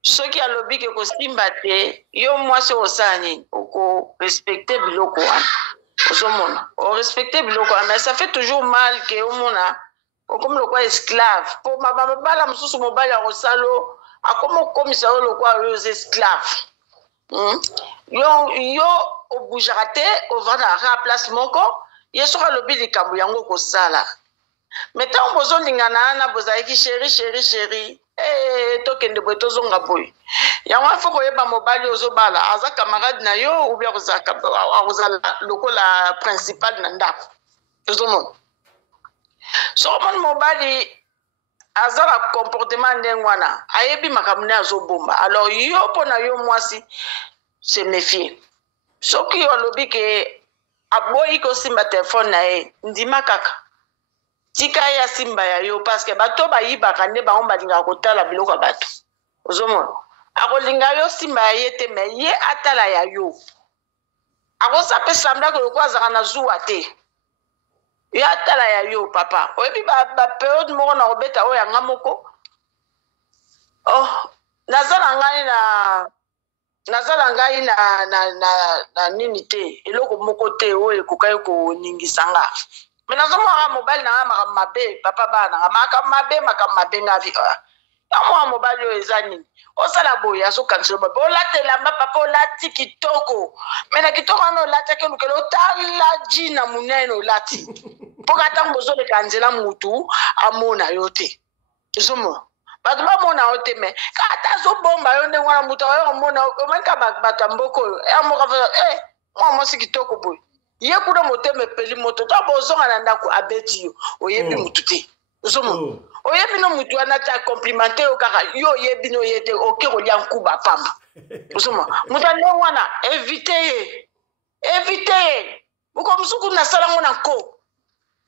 Ceux qui a lobby que kosimba te, yo moi c'est osani, oko respecter biloko wan. Osomona, o respecter biloko wan, mais ça fait toujours mal que omona, comme le quoi esclave. Pour ma bala msusu mobali ya rosalo, akomo komisa lo quoi les esclaves. Yo obujarate, o vana ra place moko, yo sera lobby de kambu yango ko sala. Mais tant bozo lingana na bozaiki chéri tokende boy tozonga boy yango foko yeba mobali ozobala aza camarade na yo ou bien ozaka lokola principal na ndako tozomona so mon mobali azala comportement ndengwana ayebi makamune azobomba alors yo pona yo mwasi se méfier soki yo lobi ke aboyi ko simba téléphone na ye ndima kaka tika ya simba ya yo parce que bato bayibaka nde bango balinga kotala biloko bato ozomona akolinga yo simba ya ye te mais ye atala ya yo akosape sambla ko lokwa azaka na zuwa te ye atala ya yo papa oyebi baperiode moko na kobeta oyo yanga moko nazala ngai na nini te eloko moko te oyo ekokai koningisanga. Mais nous avons un mobile na mabe papa bana mabe ngavi ya mo mobile ezani osala boya so kanselo ba bola telamba papa olati kitoko mena kitoko no lati ke lukelo tala jina muneno lati poka tango zole kanzela mutu amona yote zomo batu ba mona yote me kata zo bomba yo nde wana mutu yo mona omanka batamboko mo ka mo sikitoko boy ye kuna moteme peli moto ta bozonga na ndako abeti yo oyebi mutu te uzomo oyebi no mutu ana ta complimenter o kaka yo yebi no yete oke ko lia nkuba pamba uzomo mutu ane wana éviter buko msuku na sala ngona ko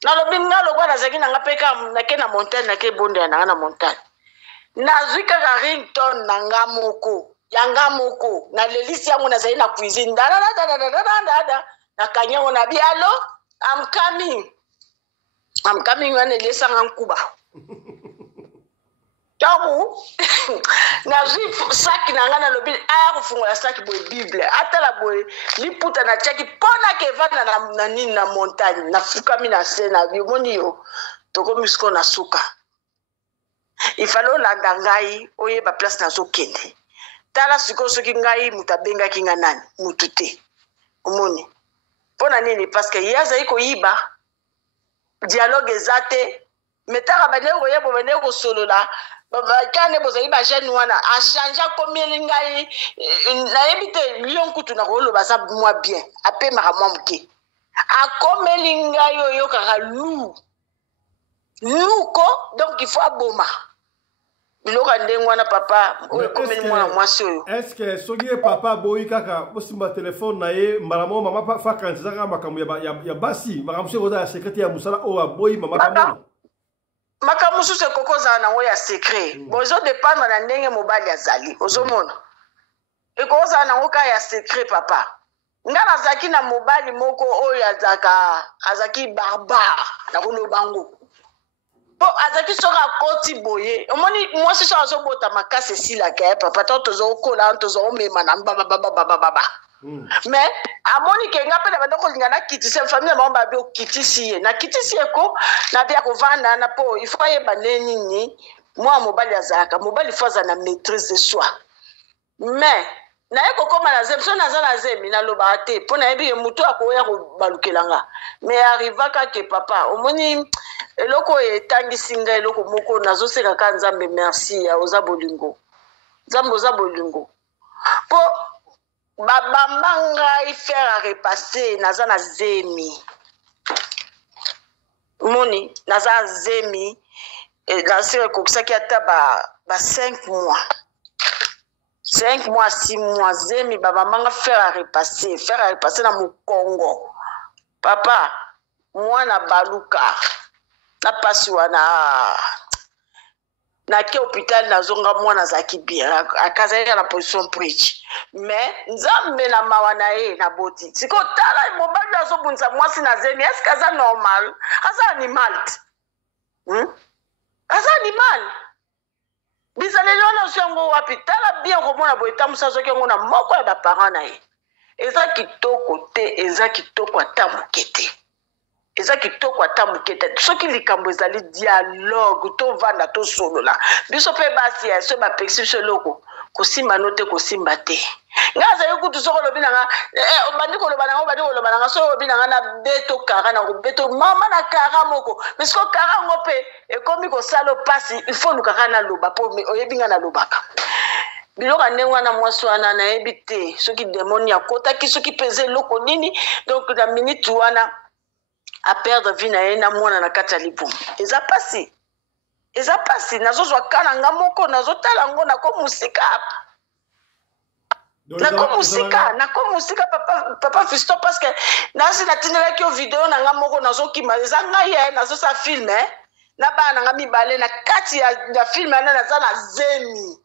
na lobi ngalo kwa na zaki na ngapeka na ke na montagne na ke bonde na montagne nazwi kaka ringtone na nga moko yanga moko na lelisi yango nazali na cuisine nakangi yango na bi alo I'm coming wana elesanga nkuba tango nazwi saki na nga nalobi aya kofungola saki boye bible atala boye liputa na tiaki mpona kevanda na nini na montagne nafukami na se na bi omoni yo tokomi siko na suka ifale olanda ngai oyeba place nazokende tala sikoyo soki ngai moto abengaki nga nani motu te omoni mpona nini parceke ye azali koyiba dialogue eza te metaka bandeko koyeba bandeko kosolola kane bozali bajene wana achange akomeli ngai nayebi te lion kutu na koloba aza mwa bien apemaka mwa moke akomeli ngai oyokaka luko donc il faut aboma biloko ya ndenge wana papa oyo ekomeli mwana mwasi oyo estce soki ye papa boyi kaka bosimba telefone na ye mbala moko mama fakanisa kaka makambo ya basi makambo soki oza ya sekrete ya mosala oyo aboyi mama kamona makambo mosusu ekoki ozala nango ya secret bozodependre na ndenge mobali azali ozomona ekoki ozala nango kaka ya secret papa nga nazalaki na mobali moko oyo azalaki barbare na koloba ngo po azalaki soki akoti boye omoni mwasi so azobota makasi esilaka ye papa to tozokola tozomema na babababababa mais amoni ke nga mpe na bando kolinga nakitisi famille na bango babi okitisi ye nakitisi ye ko nabia kovanda na po il faut ayeba nde nini mwa mobali azalaka mobali faut aza na maîtrise de soi mais naye kokoma na zemi so naza na zemi nalobaka te mpo nayebi ye motu akoya kobalukela nga mais arrivaka ke papa omoni eloko oyo etangisi nga eloko moko nazosekaka nzambe merci oza bolingo nzambe oza bolingo mpo babamba ngai faire a repasser naza na zemi moni naza zemi nasika ekokisaki ata ba 5 mois 5 mois 6 mois zemi babamba nga faire a repasser na mokongo papa mwana baluka na pasi wana nake hôpital nazonga mwana azalaki bien akazalika na position preach mais nzambe na mawa na ye na boti siko tala mobali azobundisa mwasi na zemi eske aza normal aza animal aza animal bizaleli wana osi yango wapi tala bien komona boye tamusa soki yango na moko ya baparent na ye eza kitoko te eza kitoko ata moke te eza kitoko ata moke te soki likambo ezali dialogue tovanda tosolola biso mpe basi ya so bapekisi biso eloko kosimba no te kosimba te nga azali kutu soko olobi nanga obandi koloba nanga obandi koloba nanga so olobi nanga na beto kara na kobeto mama na kara moko mais siko kara ngo mpe ekomi kosala opasi il faut lukaka naloba mpo oyebi nga nalobaka biloko ya ndenge wana mwasi wana nayebi te soki demoni akotaki soki peze eloko nini donc na minute wana aperdre vie na ye na mwana na kati ya libumu eza pasi nazozwa ka na nga moko nazotala ngo nakomusika nakomusika papa Fisto parce que nasi natindelaki yo video na nga moko nazokima eza ngai ye nazosa filme na bana na nga mibale na kati ya filme wana naza na zemi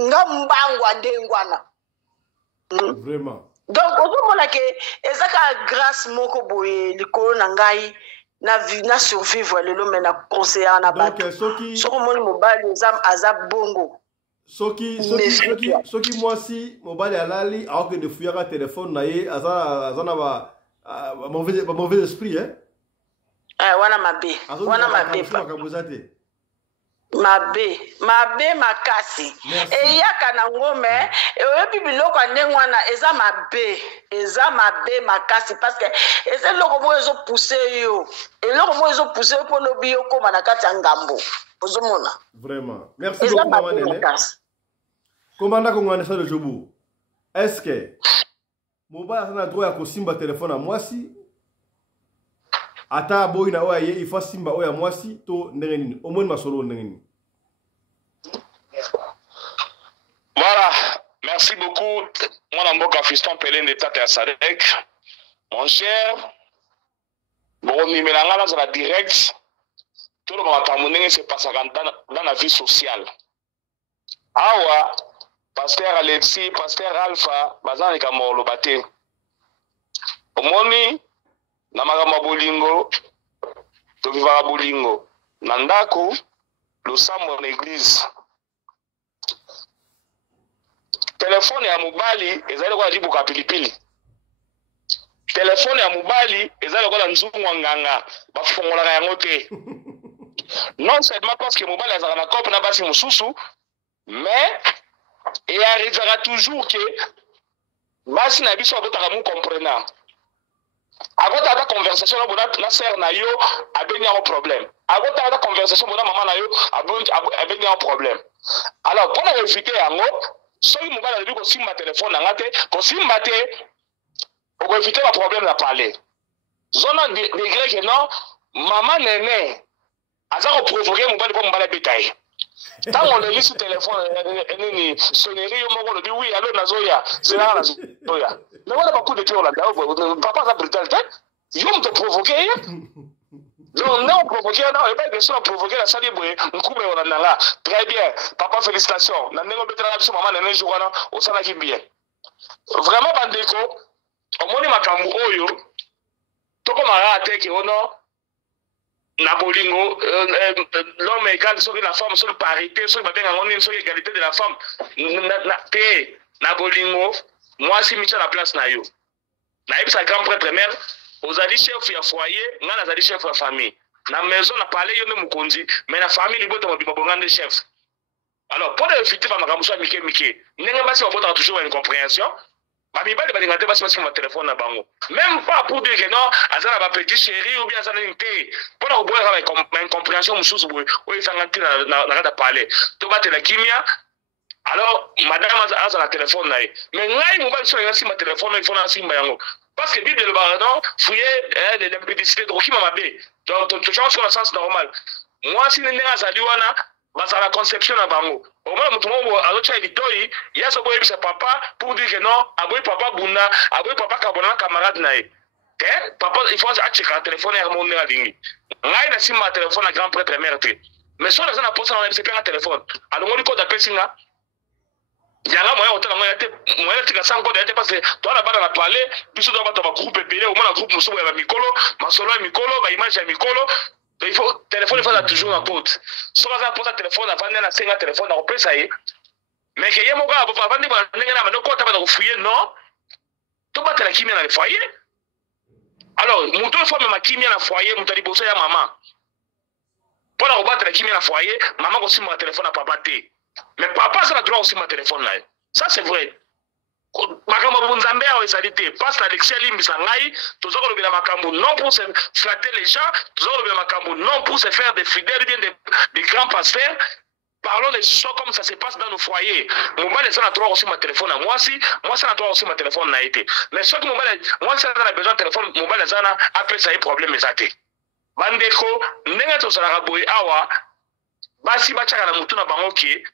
nga mbangwa ndengwana vraiment donc ozomona ke eza ka grâce moko boye likolo na ngai na survivre lelo me na conseiller na bato soki omoni mobali aza bongo soki mwasi mobali alali aokende fuyaka telefone na ye aza na ba mauvais esprit wana mabe mabe makasi eyaka na ngome oyebi biloko ya ndenge wana eza mabe makasi parce que eza eloko moko ezopuse yo mpo lobi yo koma na kati ya ngambo ozomona vraiment merci beaucoup mama nene komanda kongwanisa le jobu est-ce que mobali aza na droit ya kosimba telefone ya mwasi ata boyi na oyo aye il faut simba oyo ya mwasi to ndenge nini omoni masolo ndenge nini Voilà, merci beaucoup. Moi, Mboka Fiston Pelé d'État à Sadek. Mon cher, bon, numéro là, c'est la direct. Tout le monde a terminé, c'est pas ça dans la vie sociale. awa pasteur Alexis, pasteur Alpha bazani ka molo bate omoni na magama bolingo to vivara bolingo na ndako losambo na église telefone ya mobali ezali kwa libuka pilipili telefone ya mobali ezali kwa nzungu nganga bafongolaka yango te non seulement parce que mobali azaka na couple na basi mususu mais et arrivera toujours que basi na biso abotaka mu comprenant agota ta conversation na sœur na yo abeni un problème agota ta conversation na maman na yo abeni un problème alors pour éviter yango soki mobali alobi kosimba telefone na nga te kosimba te okoevite ba problème na parler zona degré que non maman nene aza koprovoke mobali mpo mobali abeta ye ntango oleli su telefone nini sonnerie yo moko olobi oui alo nazoya zenanga nazoya me wana bacoup de pied olanda papa aza brutal te yo moto provoke ye donc nde oprovoke ye na eba question oprovoke nasali boye nkube olanda nga très bien papa félicitation na ndenge obetelaka biso mama nene jour wana osalaki bien vraiment bandeko omoni makambo oyo tokomaka te ke ono na bolingo l'homme égal sur la femme sur parité sur sur égalité de la femme na bolingo moi si micha la place na yo na yebisa grand prêtre mère ozali chef ya foyer nga nazali chef ya famille na maison na parler yo ne mukonzi mais na famille libota mobima bongande chef alors pour éviter ba makambo so mike ndenge basi babota toujours une compréhension Mibali balingate basi basi ma téléphone na bango. Même pas pour dire que non, azana ba petit chéri ou bien azana nté. Pour na boire avec incompréhension mususu boy. Oui, ça ngati na kata parler. To bate la kimia. Alors madame azana téléphone nae. Mais ngai mobali so ngasi ma téléphone il faut na simba yango. Parce que Bible le baradon fouiller l'impudicité de Rokima Mabé. Donc tu changes sur le sens normal. Moi si nene azali wana basala conception na bango. Au moins mutu mo azocha editoi yaso boye bisa papa pour dire que non aboy papa bunda aboy papa kabona camarade nae. Papa il faut achika téléphone ya mon na lingi. Ngai na sima téléphone na grand prêtre mère te. Mais so na posa na c'est pas un téléphone. Alors ngoli ko da pesinga. Yanga moya otala moya te moya tika sango de te parce que toi na bana na parler biso do bato ba groupe belé au moins groupe muso ya mikolo masolo ya mikolo ba image ya mikolo. Il faut téléphone il faut toujours en porte. So va poser téléphone avant na senga téléphone na pesa ye. Mais que yemo ga ba vandi ba ndengana ba ndoko ta ba fouiller non. To ba tela kimia na le foyer. Alors, muto faut même kimia na foyer mutali boso ya maman. Pour la battre la kimia na foyer, maman aussi mon téléphone à papa té. Mais papa ça a droit aussi mon téléphone là. Ça c'est vrai. Makambo bunzambe a esalité passe la lecture limbisa ngai tozoko lobela makambo non pour se flatter les gens tozoko lobela makambo non pour se faire des fidèles bien des grands pasteurs. Parlons des choses comme ça se passe dans nos foyers. Mon mari ça a droit aussi mon téléphone à moi ça a droit aussi mon téléphone n'a été. Mais ce que mon mari moi ça a besoin de téléphone mon mari ça a après ça un problème exacté. Bandeko ndenge to sala boy awa basi bachaka na mutu na bango ki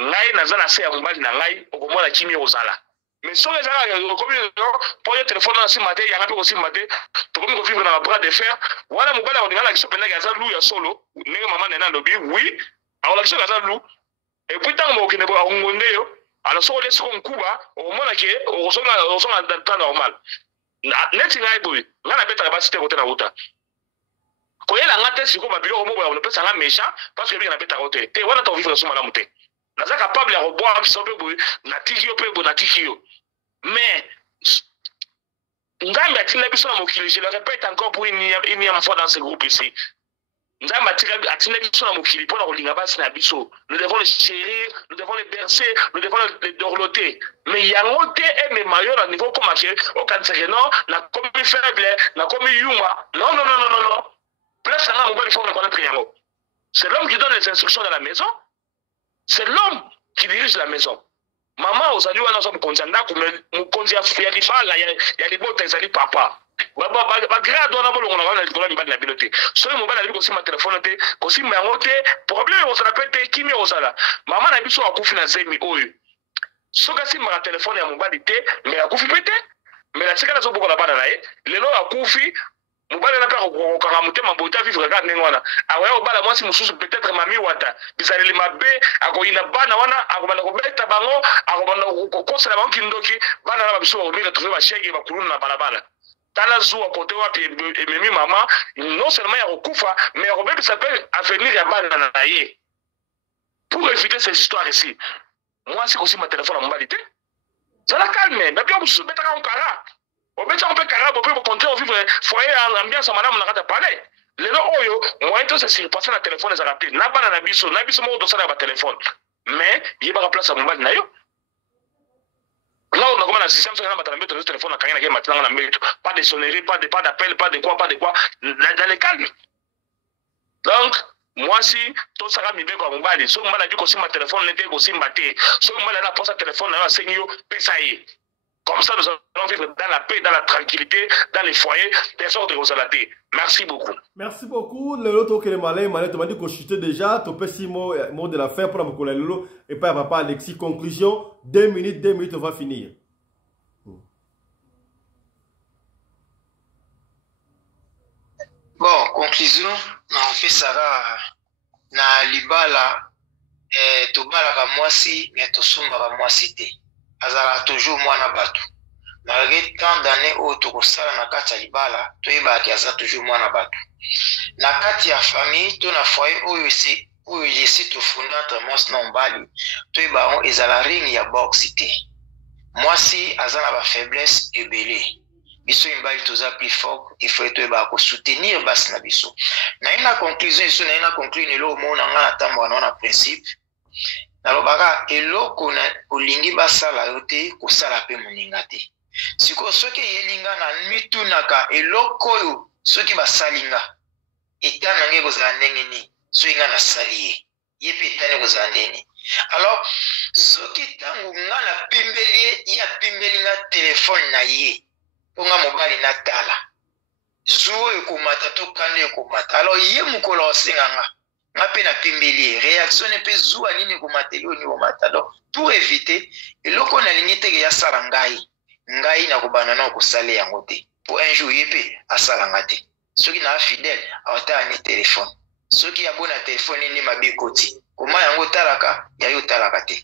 ngai nazana se ya mobali na ngai okomona kimi ozala. Mais sur les gens comme pour le téléphone na simate ya ngapi ko simate to komi ko vivre na bras de fer wala mobali on ngala kiso penda gaza lu ya solo ndenge mama nena lobi oui alors kiso gaza lu et puis tant mo kine bo ngonde yo alors so le siko nkuba okomona ke osonga dans temps normal neti ngai boy ngana beta ba site kote na uta ko yela ngate siko ba bilo mo ba on pesa nga méchant parce que bi na beta kote te wana to vivre so mala muté naza capable ya roboa biso pe boy na tikio pe bo na tikio mais Nzambe atina biso na mokili, je le répète encore pour une énième fois dans ce groupe ici. Nzambe atina biso na mokili pour na kolinga basi na biso. Nous devons les chérir, nous devons les bercer, nous devons les dorloter. Mais yango te et mes maillots à niveau comme au cancer non, na comme faible, na comme yuma. Non non non non non non. Place ça mon il faut reconnaître yango. C'est l'homme qui donne les instructions dans la maison. C'est l'homme qui dirige la maison. Maman ozali wana so mukonzi ndako mukonzi ya libala ya libota ezali papa ba grade wana bolongo na wana likolo mibali na bilote so mobali ali ko sima téléphone te ko sima yango te problème o sala pete kimi o sala mama na biso akufi na zemi oyo so ka sima na téléphone ya mobali te mais akufi pete mais la tikala so boko na bana na ye lelo akufi mobali na kaka kokanga motema bote avivre kaka ndenge wana akoya kobala mwasi mosusu peut-être mami wata bizaleli mabe akoyina bana wana akobanda kobeta bango akobanda kokosela bango kindoki bana na babiso bakomi retrouve bashege bakulunu na balabala tala zuwa kote wapi ememi mama non seulement ya kokufa mais akobebisa mpe avenir ya bana na ye pour éviter ces histoires ici mwasi kosimba telefone ya mobali te zala calme babi mosusu betaka nkara obeta on peut carab on peut continuer à vivre foyer ambiance madame na kata palais lelo oyo moyen to se surpasser na téléphone za rapide na bana na biso mo do sala ba téléphone mais yeba ka place mobile na yo là on a comme un système sur na batana beto téléphone na kanga na matin na meto pas de sonnerie pas d'appel pas de quoi dans le calme donc moi si to saka mi beko mobile so mbala diko simba téléphone nete ko simba te so mbala na posa téléphone na senyo pesa ye. Comme ça, nous allons vivre dans la paix, dans la tranquillité, dans les foyers, des sortes de rosalatés. Merci beaucoup. Merci beaucoup. Le lot que les malais, tu m'as dit que je chutais déjà. Tu peux 6 mots de la fin pour me coller le lot. Et pas papa Alexis. Conclusion, 2 minutes, on va finir. Bon, conclusion, on fait ça na libala, tobalaka mwasi, mais tosumbaka mwasi te. Azala toujours mwana batu malgré tant d'années au tokosala na kati ya libala toyebaki aza toujours mwana batu na kati ya famille to na foyer oyo yesi tofunda entre mwasi na mobali toyeba yango ezala ring ya boxe te mwasi aza na bafaiblesse ebele biso mibali toza plus fort il faut toyeba kosoutenir basi na biso na ina conclusion iso na ina conclure nelo omona nga na ntambo wana na principe nalobaka eloko na olingi basala yo te kosala pe moninga te siko soki yelinga na mitunaka eloko oyo soki basalinga etana nge kozala ndenge nini soki nga nasali ye pe etani kozala ndenge alors soki ntango nga na pimbeli ye ya pimbelinga telefone na ye mpo nga mobali natala zuo ekomata to kanda ekomata alors ye mokolo osenganga nga pe na pimbeli réaction ne pe zuwa nini komateli oni komata donc pour éviter eloko nalingi teke ya sala ngai na kobana na kosala yango te pour un jour ye pe asala nga te soki na fidèle awata ni téléphone soki ya bona téléphone ni mabe koti koma yango talaka ya yo talaka te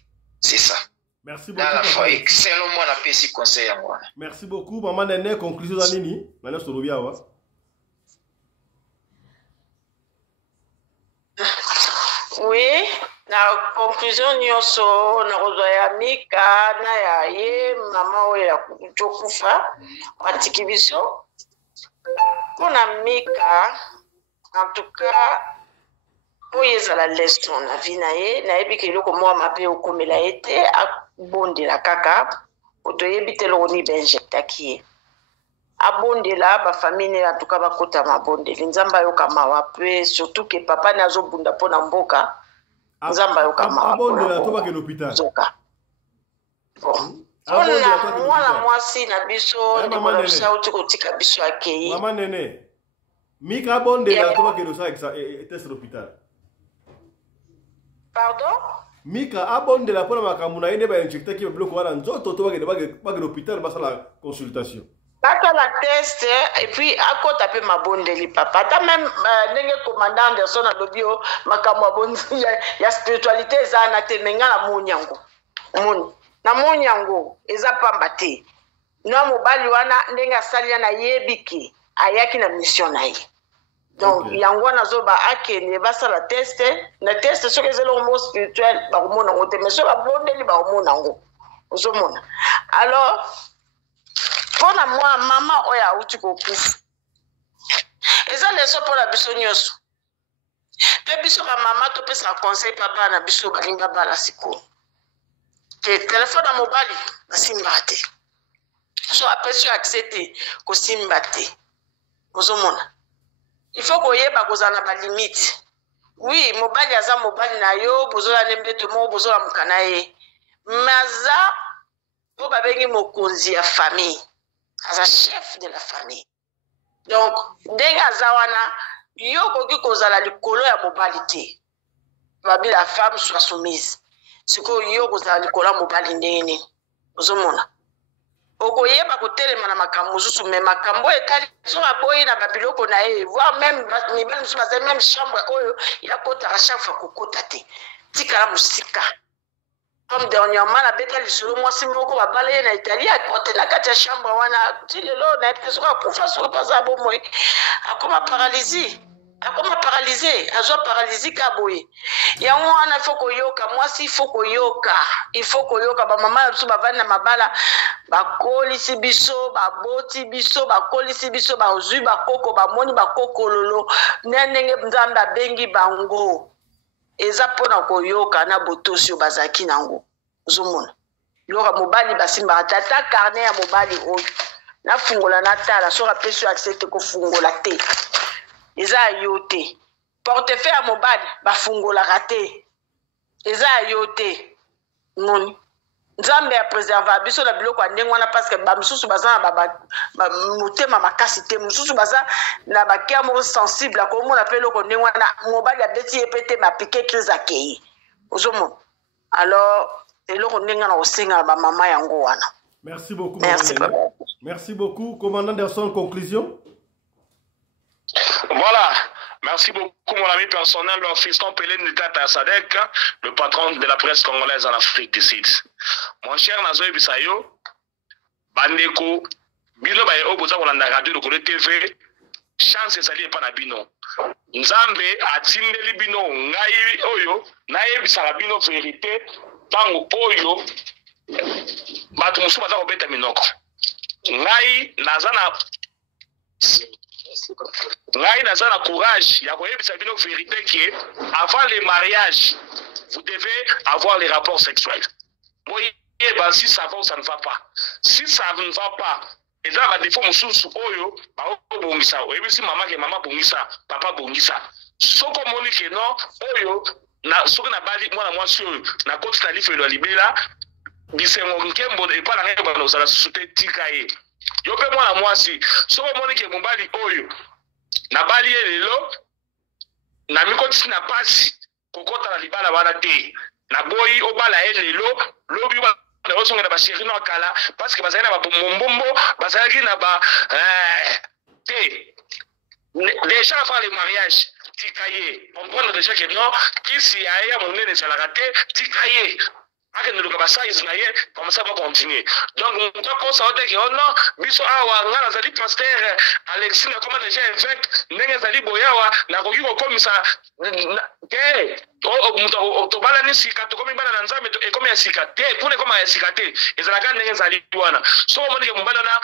c'est ça. Merci beaucoup. Dans la fois excellent moi na pesi conseil yango. Merci beaucoup maman Nene, conclusion za nini nana sorobia wa. Oui, na conclusion nyonso na kozwa ya Mika na ya ye mama oyo ya kufa watiki biso mpona Mika en tout cas oyo ezala leson na vie na ye nayebi ke eloko mwa mabe okomela ye te abondela kaka otoyebi te eloko ni bainjectaki ye abondela bafamille en tout cas bakota mabondeli nzambe ayoka mawa pe surtout ke papa ne azobunda mpona mboka nzambe ayoka mawa abondela to bakende hôpital mpona mwana mwasi na biso ndimona biso auti kotika biso akei mama Nene Mika abondela to bakende osala test l'hôpital. Pardon? Mika abondela mpona makambo na ye nde bainjectaki babiloko wana nzoto to bakende hôpital basala consultation. Baka la test et puis akota pe mabondeli papa ta même ndenge commandant Anderson alobio makambo abondi ya spiritualité za na te menga na munyango muni na munyango eza pamba te na mobali wana ndenge asali na yebiki ayaki na mission na ye donc yango nazoba akene basala test na test soki ezelo mo spirituel ba komona ngote mais so ba bondeli ba komona ngo uzomona alors pona moi mama oya auti kokufa eza leso pona biso nyonso pe biso ba mama to pesa conseil pa bana biso balinga bala siko te telefone mobile basimba te so apesi accepter ko simba te ozomona il faut koyeba kozana ba limite oui mobile aza mobile na yo bozola nembeto mo bozola mukana ye maza po babengi mokonzi ya famille as un chef de la famille. Donc, denga zawana, yo koki kozala likolo ya mobali te. Babi la femme soit soumise. Siko yo kozala likolo ya mobali ndenge. Ozomona. okoyeba kotelema na makambo mosusu me makambo etali so aboyi na babiloko na ye voire même mibali mosusu bazali même chambre oyo yakotaka chaque fois kokota te tikala mosika comme dernièrement nabeta lisolo mwasi moko babala ye na italie akote na kati ya chambre wana ti lelo nayebi te soki akufa soki baza bomoi akoma paralysie azwa paralysie ka boye yango wana ifo koyoka mwasi ifo koyoka bamama na biso bavandi na mabala bakolisi biso baboti biso bakolisi biso bazwi bakoko bamoni bakokololo ndenge nzambe abengi bango eza mpona koyoka na botosi oyo bazalaki nango ozomona yoka mobali basimbaka tata carnet ya mobali oyo nafungola natala soki apesi oyo akise te kofungola te eza yo te portefeuille ya mobali bafungolaka te eza yo te ngoni nzambe ya préserva biso na biloko ya ndenge wana parce que bamisusu baza na motema makasi te mosusu baza na bakea moko sensible akomona mpe eloko ndenge wana mobali abeti ye mpe te bapike crise akei ozomona alors eloko ndenge na kosenga na bamama yango wana. Merci beaucoup. Merci beaucoup. Commandant Anderson, conclusion. Voilà. Merci beaucoup, mon ami personnel, le fiston Pelé Nitata Sadek, le patron de la presse congolaise en Afrique du Sud. Mon cher Nazoé Bisayo, Bandeko, Bino Baye Oboza Kolanda Radio de Kole TV, chance sali pas na bino. Nzambe atindeli bino ngai oyo, naye bisala bino vérité, tango oyo, batu musu baza kobeta minoko. Ngai nazana courage, il y a une vérité qui est avant les mariages, vous devez avoir les rapports sexuels. Oui, si ça va ou ça ne va pas. Si ça ne va pas, et là, il faut que oyo, bongisa. Oui, si maman bongisa, papa bongisa. So comme on dit que non, oyo, na so na bali moi sur na côte la life de libela, bisengo nkembo et pas la ngeba no sala soute tikaye. Yo pe moi si so comme on dit que mon bali oyo na bali lelo na mikoti na pasi kokota na libala wana te na boyi obala lelo lobi ba na osonga na ba chéri no kala parce que bazali na ba mombombo bazali na ba te déjà avant le mariage tikaye comprendre déjà que non qui si aya monene salaka te tikaye ake nduluka ba size na ye comme ça va continuer donc on doit constater que non biso awa ngana zali pasteur Alexis na comment déjà évêque ndenge zali boyawa na koki ko komisa ke to bala ni sika to komi bana na nzambe to e komi ya sika te pour ne koma ya sika te ezalaka ndenge zali wana so moni ke mbala na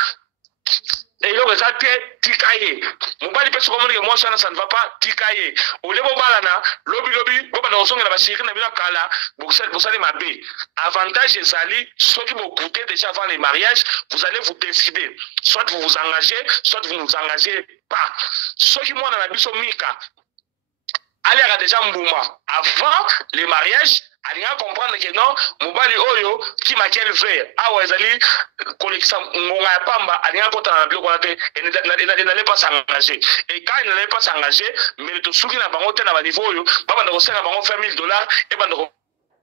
et donc ça tikaye mobali peso comme que moi ça ne va pas tikaye au lieu balana lobi boba na osonga na bashiri na bila kala bosali mabe avantage ezali ceux qui vont goûter déjà avant les mariages vous allez vous décider soit vous vous engagez soit vous ne vous engagez pas ceux qui moi na biso mika allez à déjà mbuma avant les mariages allez comprendre que non mobali oyo qui m'a quel vrai awa ezali collection ngonga ya pamba allez kota na biloko na te et n'allez pas s'engager et quand il n'allait pas s'engager mais to suki na bango te na ba niveau oyo baba ndako senga bango $50 et banda ko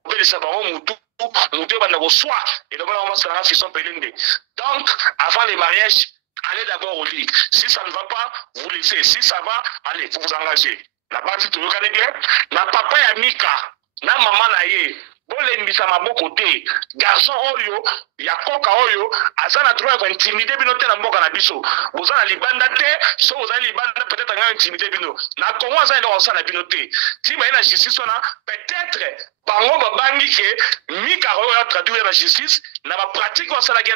belisa bango mutu banda ko soa et donc on va se faire fiston pelende donc avant les mariages allez d'abord au lit si ça ne va pas vous laissez si ça va allez vous vous engagez la partie to yoka bien na papa ya Mika na mama na ye bolembisa maboko te garçon oyo ya koka oyo azana droit ko intimider bino te na mboka na biso bozana libanda te so bozali libanda peut-être nga intimider bino na kongo azana ndo osana bino te ti ba na justice na peut-être bango babangi ke Mika oyo ya traduire na justice na ba pratique osala ke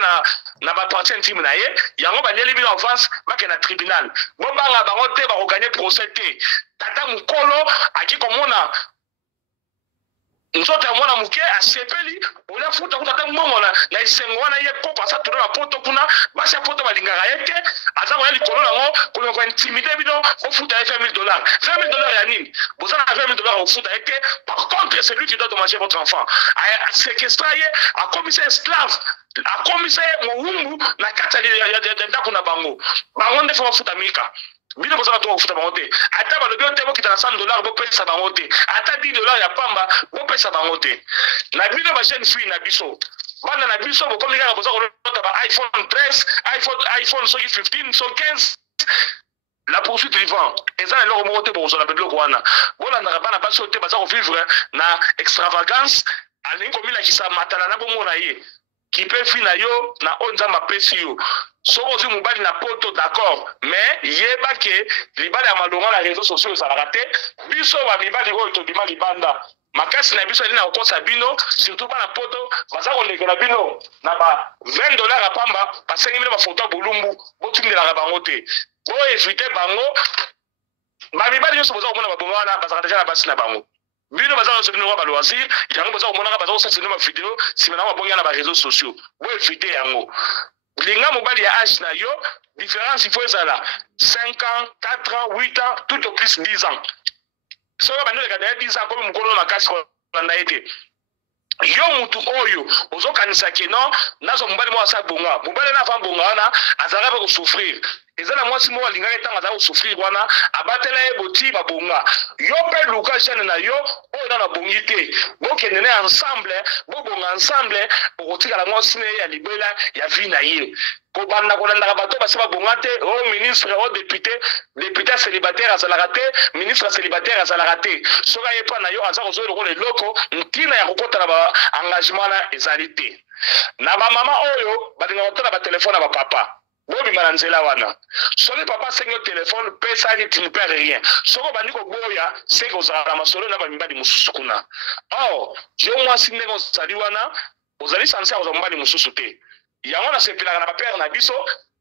na ba partie intime na ye yango ba leli bino en face ba ke na tribunal bo banga bango te ba ko gagner procès te tata mukolo aki komona nzoto ya mwana muke asepeli ola futa kutata mbongo na isengo wana ye poko asa tuna na poto kuna basi poto balingaka ye te aza ko yali kolona ngo ko intimider bino ko futa $50 $50 ya nini bozana $50 ko futa ye te par contre celui qui doit manger votre enfant a séquestré ye a commis esclave a commis moumbu na kata ya ndako na bango nde fa futa Mika bino bozana to futa bango te ata balobi te bo kitana $100 bo pesa bango te ata $10 ya pamba bo pesa bango te na bino ba jeune fille na biso bana na biso bo comme ngaka boza ko ba iPhone 13 iPhone 15 so 15 la poursuite vivant eza na loko mote bo zola bedlo kwana bola na bana ba sote baza ko vivre na extravagance alingo mila kisa matala na bomo na ye qui peut finir yo na onza mapesi yo soko zi mobali na poto d'accord mais yeba ke libala ya malonga na réseaux sociaux ça va rater biso ba mibali oyo to bima libanda makasi na biso na kosa bino surtout pas na poto baza ko lekela bino na ba $20 apamba pa 5000 ba photo bulumbu botindela bango te bo éviter bango ba mibali yo so boza ko mona ba bomana baza déjà na basi na bango bino baza ko bino ba loisir yango baza ko mona baza ko sasa na vidéo simana ba bonga na ba réseaux sociaux bo éviter yango linga mobali ya âge na yo différence il faut ezala 5 ans 4 ans 8 ans tout au plus 10 ans soka bando leka na 10 ans comme mukolo makasi ko landa ete yo mutu oyo ozokanisa ke non nazo mobali mo asa bonga mobali na fa bonga wana azaka ba ko souffrir ezala mwasi mo linga etanga za ko souffrir wana abatela e boti ba bonga yo pe luka jeune na yo oyo na bongite bo kenene ensemble bo bonga ensemble pour tika la mwasi ne ya libela ya vie na ye ko banda ko landa bato ba seba bongate o ministre o député célibataire azala te ministre célibataire azala te soka yepa na yo azako zo le loko ntina ya kokota ba engagement na ezalité na ba mama oyo ba dinga otala ba téléphone ba papa bobi mananzela wana soki papa sengi téléphone pesa ni tu ne perds rien soko bandi ko boya c'est que ozala masolo na ba mibali mususu kuna oh yo mwasi ndenge ozali wana ozali sanse ozo mbali mususu te yango na sepela na ba père na biso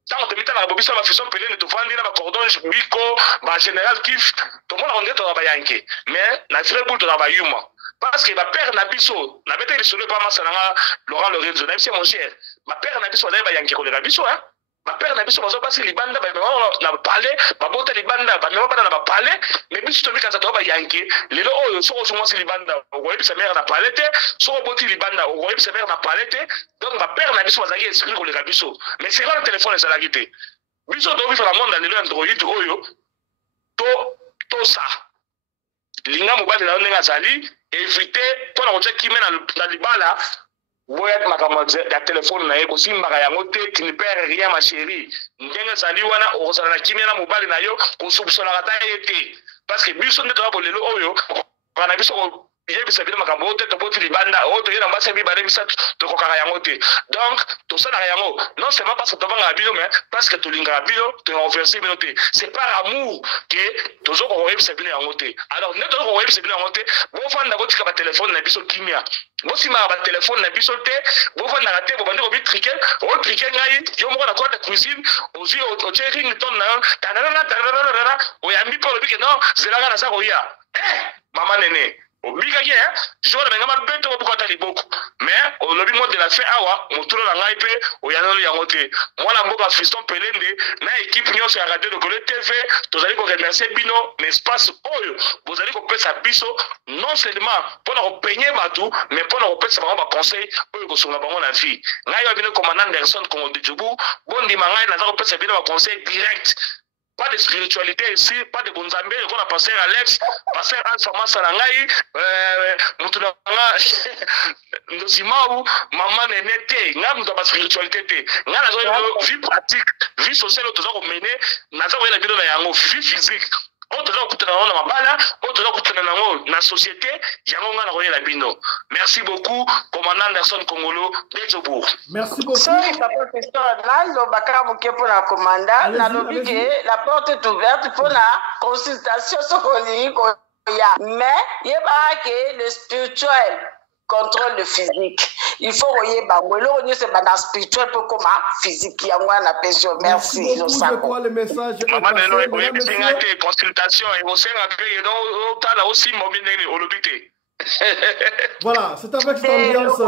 tant que mitala ba biso ba fiso pelene to fandi na ba cordon biko ba général kif to mona onde to ba yanke mais na vrai bout to ba yuma parce que ba père na biso na bete risolo pa masalanga Laurent Lorenzo na mon cher ba père na biso ba yanke ko le biso hein ma père na biso bazo pasi libanda ba na parler ba bota libanda ba mema bana na ba parler mais biso to bika za to ba yanke lelo oyo soko so mwasi libanda okoye bisa mère na parler te soko boti libanda okoye bisa mère na parler te donc ma père na biso bazaki esprit ko le biso mais c'est pas le téléphone ça la quitté biso to vivre la monde lelo Android oyo to ça linga mobali na ndenge azali éviter pour na kotia kimena na libala boya makambo ya téléphone na ye ko simbaka yango te tu ne perds rien ma chérie ndenge zali wana ozala na kimia na mobali na yo ko subsona kata yete parce que biso ndeto ba lelo oyo kana biso ko yebisa bino makambo te to boti libanda o to yena mbasa bi bare bisa to ko kaka yango te donc to sala yango non seulement parce que to banga bino mais parce que to linga bino to renverser bino te c'est par amour que to zo ko yebisa bino yango te alors ndeto ko yebisa bino yango te bo fanda ko tika ba téléphone na biso kimia bo sima ba téléphone na biso te bo fanda ka te bo bandi ko bi triquer o triquer ngai yo mo na quoi de cuisine ozi o checking ton na tanana o yambi po bi que non zelanga na sa ko ya mama nene obiga ye jora benga mabeto bukata liboko mais au lobby mode de la fin awa muturo na ngai pe oyano yango te mwana mboka Fiston Pelende na équipe nyonso ya Radio de Gole TV tozali ko remercier bino l'espace oyo bozali ko pesa biso non seulement pour na peigner batu mais pour na pesa ba conseil oyo ko songa bango na vie ngai yo bino commandant Anderson Congo de Djoubou bondi mangai na ko pesa bino ba conseil direct. Pas de spiritualité ici, pas de bonzambé, on a pasteur Alex, pasteur Alpha Sarangai, Moutounanga, Nosimaou, Maman Nenete, Nam dans la spiritualité, n'a la vie pratique, vie sociale, tout ça qu'on mène, n'a pas la vie physique. La société, merci beaucoup, commandant Anderson Congolo, Djobour. Merci beaucoup. La porte est ouverte pour la consultation. Mais il y a le spirituel contrôle le physique. Il faut que c'est pas spirituel pour comment physique qui a la pension. Merci. C'est quoi le message? Consultation et aussi voilà, c'est avec cette ambiance.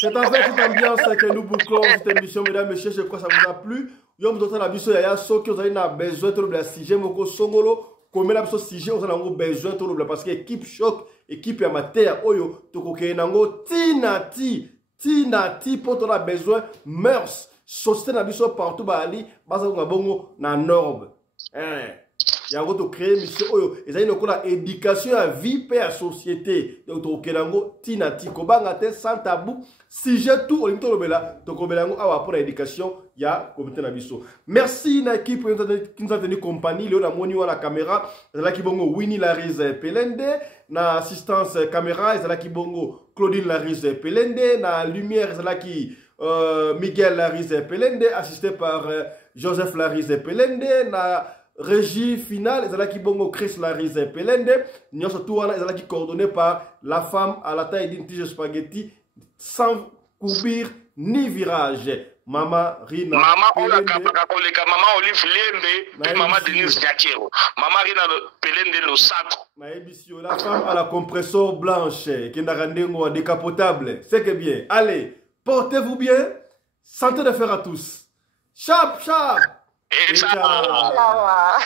C'est avec cette ambiance que nous bouclons cette émission, mesdames et messieurs. Je crois que ça vous a plu. Yo vous donne la biso ya so que vous avez besoin de le sujet moko songolo. Comme la biso sujet vous avez besoin de le parce que équipe choc, équipe amateur oyo to ko kenango tinati pour ton besoin mœurs société na biso partout ba ali basa ko bongo na norme. yango to créer mission oyo ezali lokola éducation à vie pe à société donc to kelango tina tiko banga te sans tabou sujet tout olingi tolobela tokobela yango awa pour éducation ya comité na biso. Merci na équipe qui nous a tenu compagnie leo na moni wa la caméra ezalaki bongo Winnie Larise Pelende na assistance caméra ezalaki bongo Claudine Larise Pelende na lumière ezalaki Miguel Larise Pelende assisté par Joseph Larise Pelende na régie finale ezalaki bongo Chris Larise Pelende nyonso tout wana ezalaki coordonné par la femme à la taille d'une tige spaghetti sans courbure ni virage Mama Rina Mama Olaka koleka Mama Olive Lembe puis Mama Denise Nyakero Mama Rina Pelende lo sacre na émission la femme à la compresseur blanche qui n'a rendengo décapotable c'est que bien allez portez-vous bien santé de fer à tous chap chap et ça